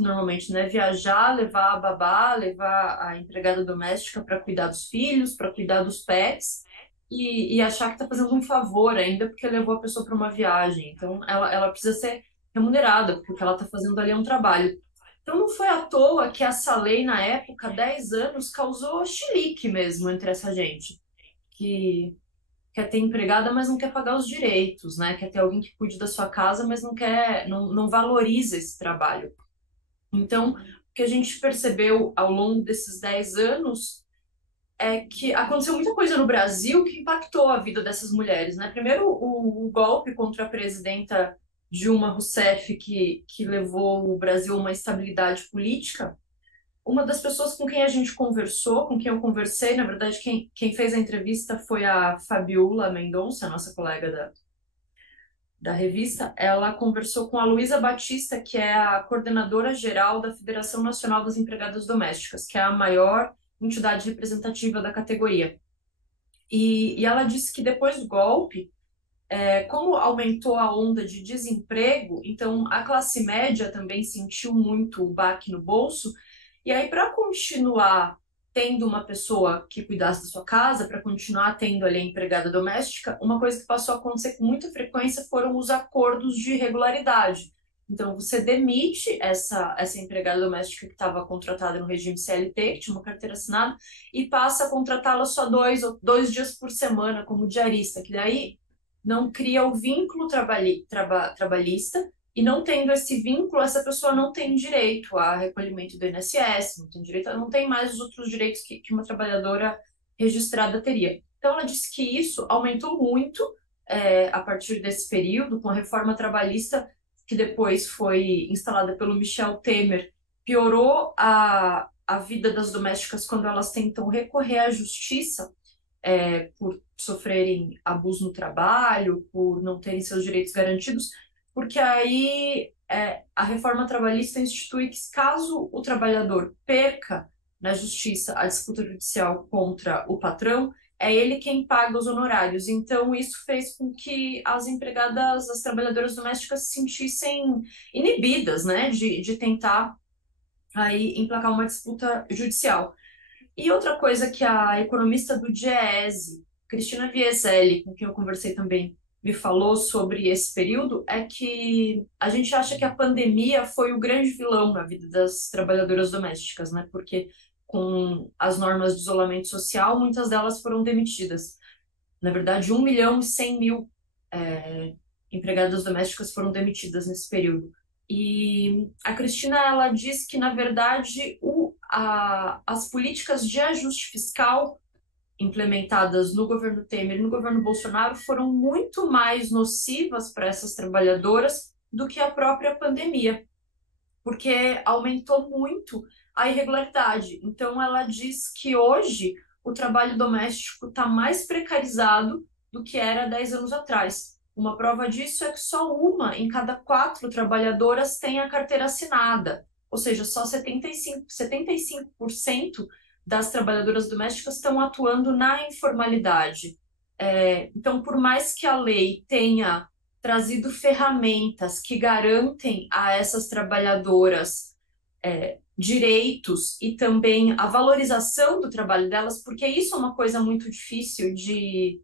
normalmente, né? Viajar, levar a babá, levar a empregada doméstica para cuidar dos filhos, para cuidar dos pets, e achar que está fazendo um favor ainda porque levou a pessoa para uma viagem. Então, ela precisa ser remunerada, porque o que ela está fazendo ali é um trabalho. Então, não foi à toa que essa lei, na época, 10 anos, causou chilique mesmo entre essa gente que quer ter empregada, mas não quer pagar os direitos, né? Quer ter alguém que cuide da sua casa, mas não valoriza esse trabalho. Então, o que a gente percebeu ao longo desses 10 anos é que aconteceu muita coisa no Brasil que impactou a vida dessas mulheres, né? Primeiro, o golpe contra a presidenta Dilma Rousseff, que levou o Brasil a uma estabilidade política. Uma das pessoas com quem a gente conversou, com quem eu conversei, na verdade, quem fez a entrevista foi a Fabiola Mendonça, nossa colega da revista. Ela conversou com a Luísa Batista, que é a coordenadora geral da Federação Nacional das Empregadas Domésticas, que é a maior entidade representativa da categoria. E ela disse que depois do golpe, como aumentou a onda de desemprego, então a classe média também sentiu muito o baque no bolso. E aí, para continuar tendo uma pessoa que cuidasse da sua casa, para continuar tendo ali a empregada doméstica, uma coisa que passou a acontecer com muita frequência foram os acordos de regularidade. Então, você demite essa empregada doméstica que estava contratada no regime CLT, que tinha uma carteira assinada, e passa a contratá-la só dois dias por semana como diarista, que daí não cria o vínculo trabalhista, e não tendo esse vínculo, essa pessoa não tem direito a recolhimento do INSS, não tem mais os outros direitos que uma trabalhadora registrada teria. Então, ela disse que isso aumentou muito a partir desse período, com a reforma trabalhista, que depois foi instalada pelo Michel Temer, piorou a vida das domésticas quando elas tentam recorrer à justiça por sofrerem abuso no trabalho, por não terem seus direitos garantidos, porque aí a reforma trabalhista institui que, caso o trabalhador perca na justiça a disputa judicial contra o patrão, é ele quem paga os honorários. Então, isso fez com que as empregadas, as trabalhadoras domésticas se sentissem inibidas, né, de tentar aí emplacar uma disputa judicial. E outra coisa que a economista do Diese, Cristina Vieselli, com quem eu conversei também, me falou sobre esse período, é que a gente acha que a pandemia foi o grande vilão na vida das trabalhadoras domésticas, né? Porque com as normas de isolamento social, muitas delas foram demitidas. Na verdade, 1.100.000 empregadas domésticas foram demitidas nesse período. E a Cristina, ela diz que, na verdade, as políticas de ajuste fiscal implementadas no governo Temer e no governo Bolsonaro foram muito mais nocivas para essas trabalhadoras do que a própria pandemia, porque aumentou muito a irregularidade. Então, ela diz que hoje o trabalho doméstico está mais precarizado do que era 10 anos atrás. Uma prova disso é que só uma em cada 4 trabalhadoras tem a carteira assinada, ou seja, só 75% das trabalhadoras domésticas estão atuando na informalidade. Então, por mais que a lei tenha trazido ferramentas que garantem a essas trabalhadoras direitos e também a valorização do trabalho delas, porque isso é uma coisa muito difícil de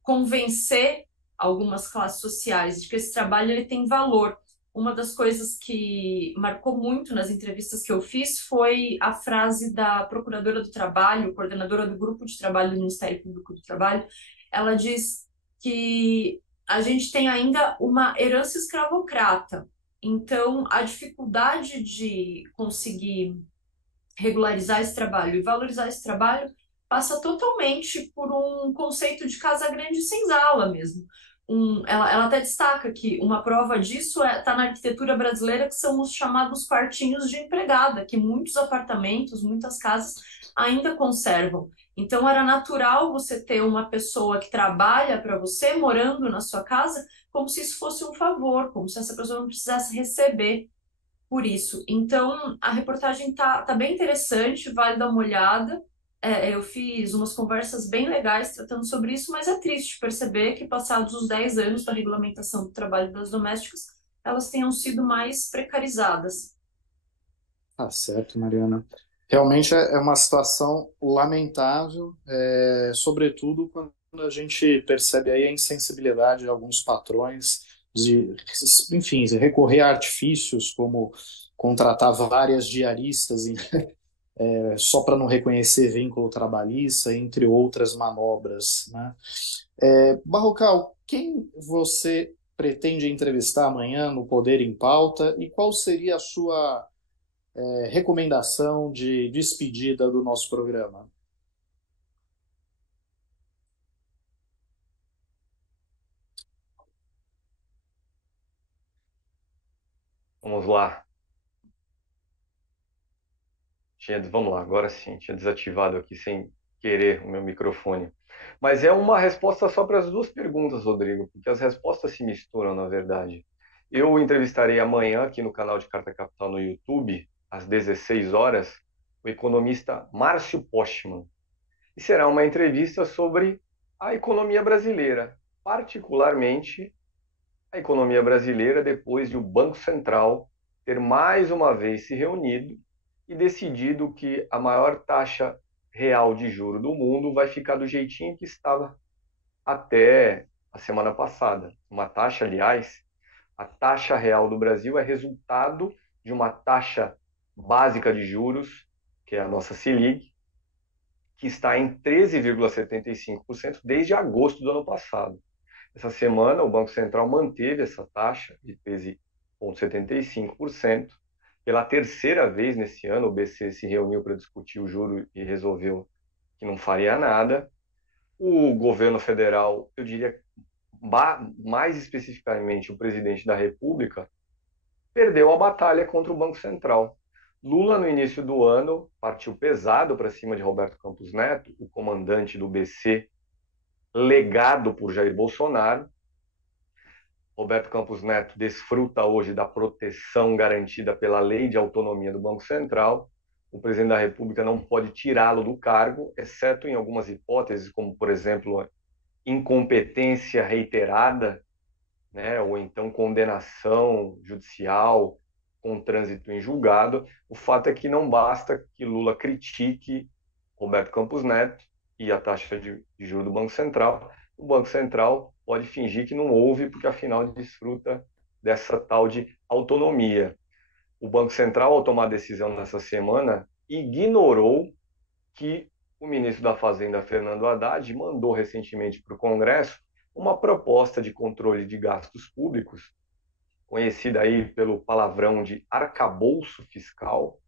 convencer algumas classes sociais de que esse trabalho ele tem valor. Uma das coisas que marcou muito nas entrevistas que eu fiz foi a frase da procuradora do trabalho, coordenadora do grupo de trabalho do Ministério Público do Trabalho. Ela diz que a gente tem ainda uma herança escravocrata. Então, a dificuldade de conseguir regularizar esse trabalho e valorizar esse trabalho passa totalmente por um conceito de casa grande e senzala mesmo. Ela até destaca que uma prova disso está na arquitetura brasileira, que são os chamados quartinhos de empregada, que muitos apartamentos, muitas casas ainda conservam. Então, era natural você ter uma pessoa que trabalha para você, morando na sua casa, como se isso fosse um favor, como se essa pessoa não precisasse receber por isso. Então, a reportagem tá bem interessante, vale dar uma olhada. Eu fiz umas conversas bem legais tratando sobre isso, mas é triste perceber que, passados os 10 anos da regulamentação do trabalho das domésticas, elas tenham sido mais precarizadas. Tá certo, Mariana. Realmente é uma situação lamentável, sobretudo quando a gente percebe aí a insensibilidade de alguns patrões de, enfim, recorrer a artifícios como contratar várias diaristas só para não reconhecer vínculo trabalhista, entre outras manobras, né? Barrocal, quem você pretende entrevistar amanhã no Poder em Pauta e qual seria a sua recomendação de despedida do nosso programa? Vamos lá, agora sim, tinha desativado aqui sem querer o meu microfone. Mas é uma resposta só para as duas perguntas, Rodrigo, porque as respostas se misturam, na verdade. Eu entrevistarei amanhã aqui no canal de Carta Capital no YouTube, às 16 horas, o economista Márcio Postman. E será uma entrevista sobre a economia brasileira, particularmente a economia brasileira depois de o Banco Central ter mais uma vez se reunido e decidido que a maior taxa real de juro do mundo vai ficar do jeitinho que estava até a semana passada. Uma taxa, aliás, a taxa real do Brasil é resultado de uma taxa básica de juros, que é a nossa Selic, que está em 13,75% desde agosto do ano passado. Essa semana, o Banco Central manteve essa taxa de 13,75%. Pela terceira vez nesse ano, o BC se reuniu para discutir o juro e resolveu que não faria nada. O governo federal, eu diria mais especificamente o presidente da República, perdeu a batalha contra o Banco Central. Lula, no início do ano, partiu pesado para cima de Roberto Campos Neto, o comandante do BC, legado por Jair Bolsonaro. Roberto Campos Neto desfruta hoje da proteção garantida pela Lei de Autonomia do Banco Central. O presidente da República não pode tirá-lo do cargo, exceto em algumas hipóteses, como, por exemplo, incompetência reiterada, né, ou então condenação judicial com trânsito em julgado. O fato é que não basta que Lula critique Roberto Campos Neto e a taxa de juros do Banco Central. O Banco Central pode fingir que não houve, porque afinal desfruta dessa tal de autonomia. O Banco Central, ao tomar a decisão nessa semana, ignorou que o ministro da Fazenda, Fernando Haddad, mandou recentemente para o Congresso uma proposta de controle de gastos públicos, conhecida aí pelo palavrão de arcabouço fiscal.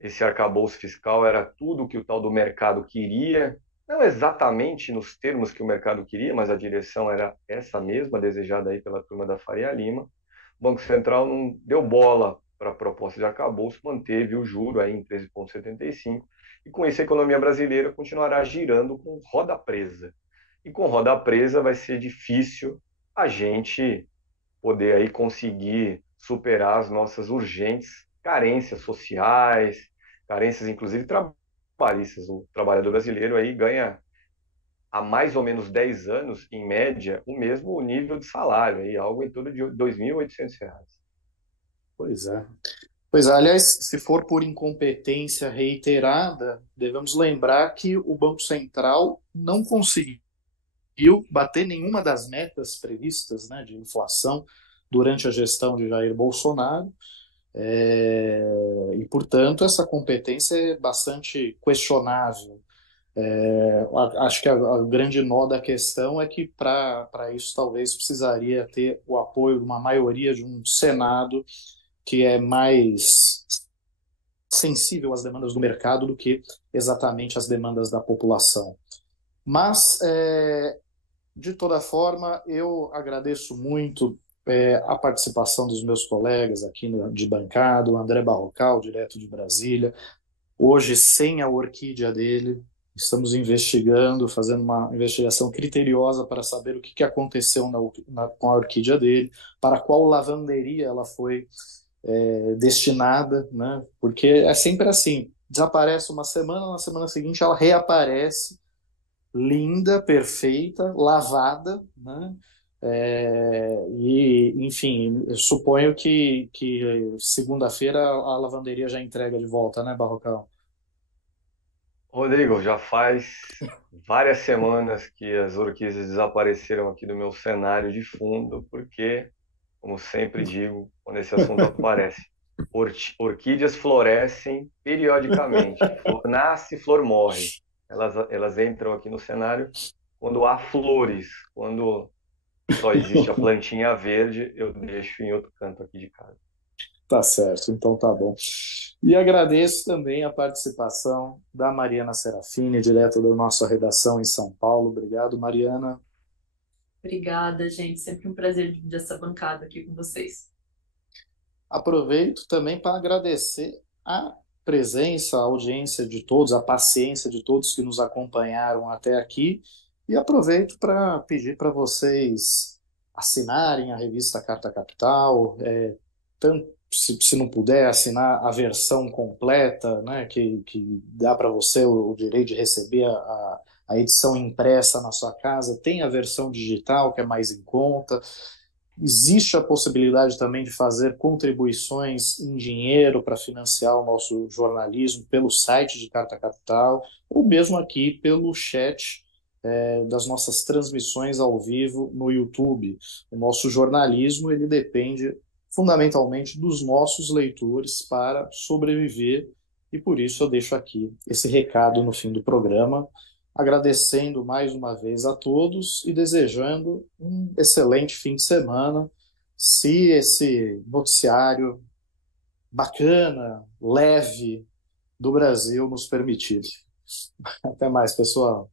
Esse arcabouço fiscal era tudo o que o tal do mercado queria, não exatamente nos termos que o mercado queria, mas a direção era essa mesma, desejada aí pela turma da Faria Lima. O Banco Central não deu bola para a proposta de arcabouço, manteve o juro aí em 13,75, e com isso a economia brasileira continuará girando com roda presa. E com roda presa vai ser difícil a gente poder aí conseguir superar as nossas urgentes carências sociais, carências inclusive trabalhistas. O trabalhador brasileiro aí ganha há mais ou menos 10 anos, em média, o mesmo nível de salário, aí, algo em torno de R$ 2.800. Pois é. Pois é, aliás, se for por incompetência reiterada, devemos lembrar que o Banco Central não conseguiu bater nenhuma das metas previstas, né, de inflação durante a gestão de Jair Bolsonaro. E, portanto, essa competência é bastante questionável. Acho que a grande nó da questão é que, para isso, talvez precisaria ter o apoio de uma maioria de um Senado que é mais sensível às demandas do mercado do que exatamente às demandas da população. Mas, de toda forma, eu agradeço muito a participação dos meus colegas aqui de bancada, o André Barrocal, direto de Brasília. Hoje, sem a orquídea dele, estamos investigando, fazendo uma investigação criteriosa para saber o que aconteceu com a orquídea dele, para qual lavanderia ela foi destinada, né? Porque é sempre assim, desaparece uma semana, na semana seguinte ela reaparece, linda, perfeita, lavada, né? E, enfim, eu suponho que segunda-feira a lavanderia já entrega de volta, né, Barrocal? Rodrigo, já faz várias semanas que as orquídeas desapareceram aqui do meu cenário de fundo, porque, como sempre digo, quando esse assunto aparece, orquídeas florescem periodicamente. Flor nasce, flor morre. Elas entram aqui no cenário quando há flores. Quando só existe a plantinha verde, eu deixo em outro canto aqui de casa. Tá certo, então tá bom. E agradeço também a participação da Mariana Serafini, direto da nossa redação em São Paulo. Obrigado, Mariana. Obrigada, gente. Sempre um prazer dividir essa bancada aqui com vocês. Aproveito também para agradecer a presença, a audiência de todos, a paciência de todos que nos acompanharam até aqui e aproveito para pedir para vocês assinarem a revista Carta Capital, tanto, se não puder assinar a versão completa, né, que dá para você o direito de receber a edição impressa na sua casa, tem a versão digital que é mais em conta. Existe a possibilidade também de fazer contribuições em dinheiro para financiar o nosso jornalismo pelo site de Carta Capital, ou mesmo aqui pelo chat das nossas transmissões ao vivo no YouTube. O nosso jornalismo ele depende fundamentalmente dos nossos leitores para sobreviver, e por isso eu deixo aqui esse recado no fim do programa, agradecendo mais uma vez a todos e desejando um excelente fim de semana. Se esse noticiário bacana, leve do Brasil nos permitir. Até mais, pessoal.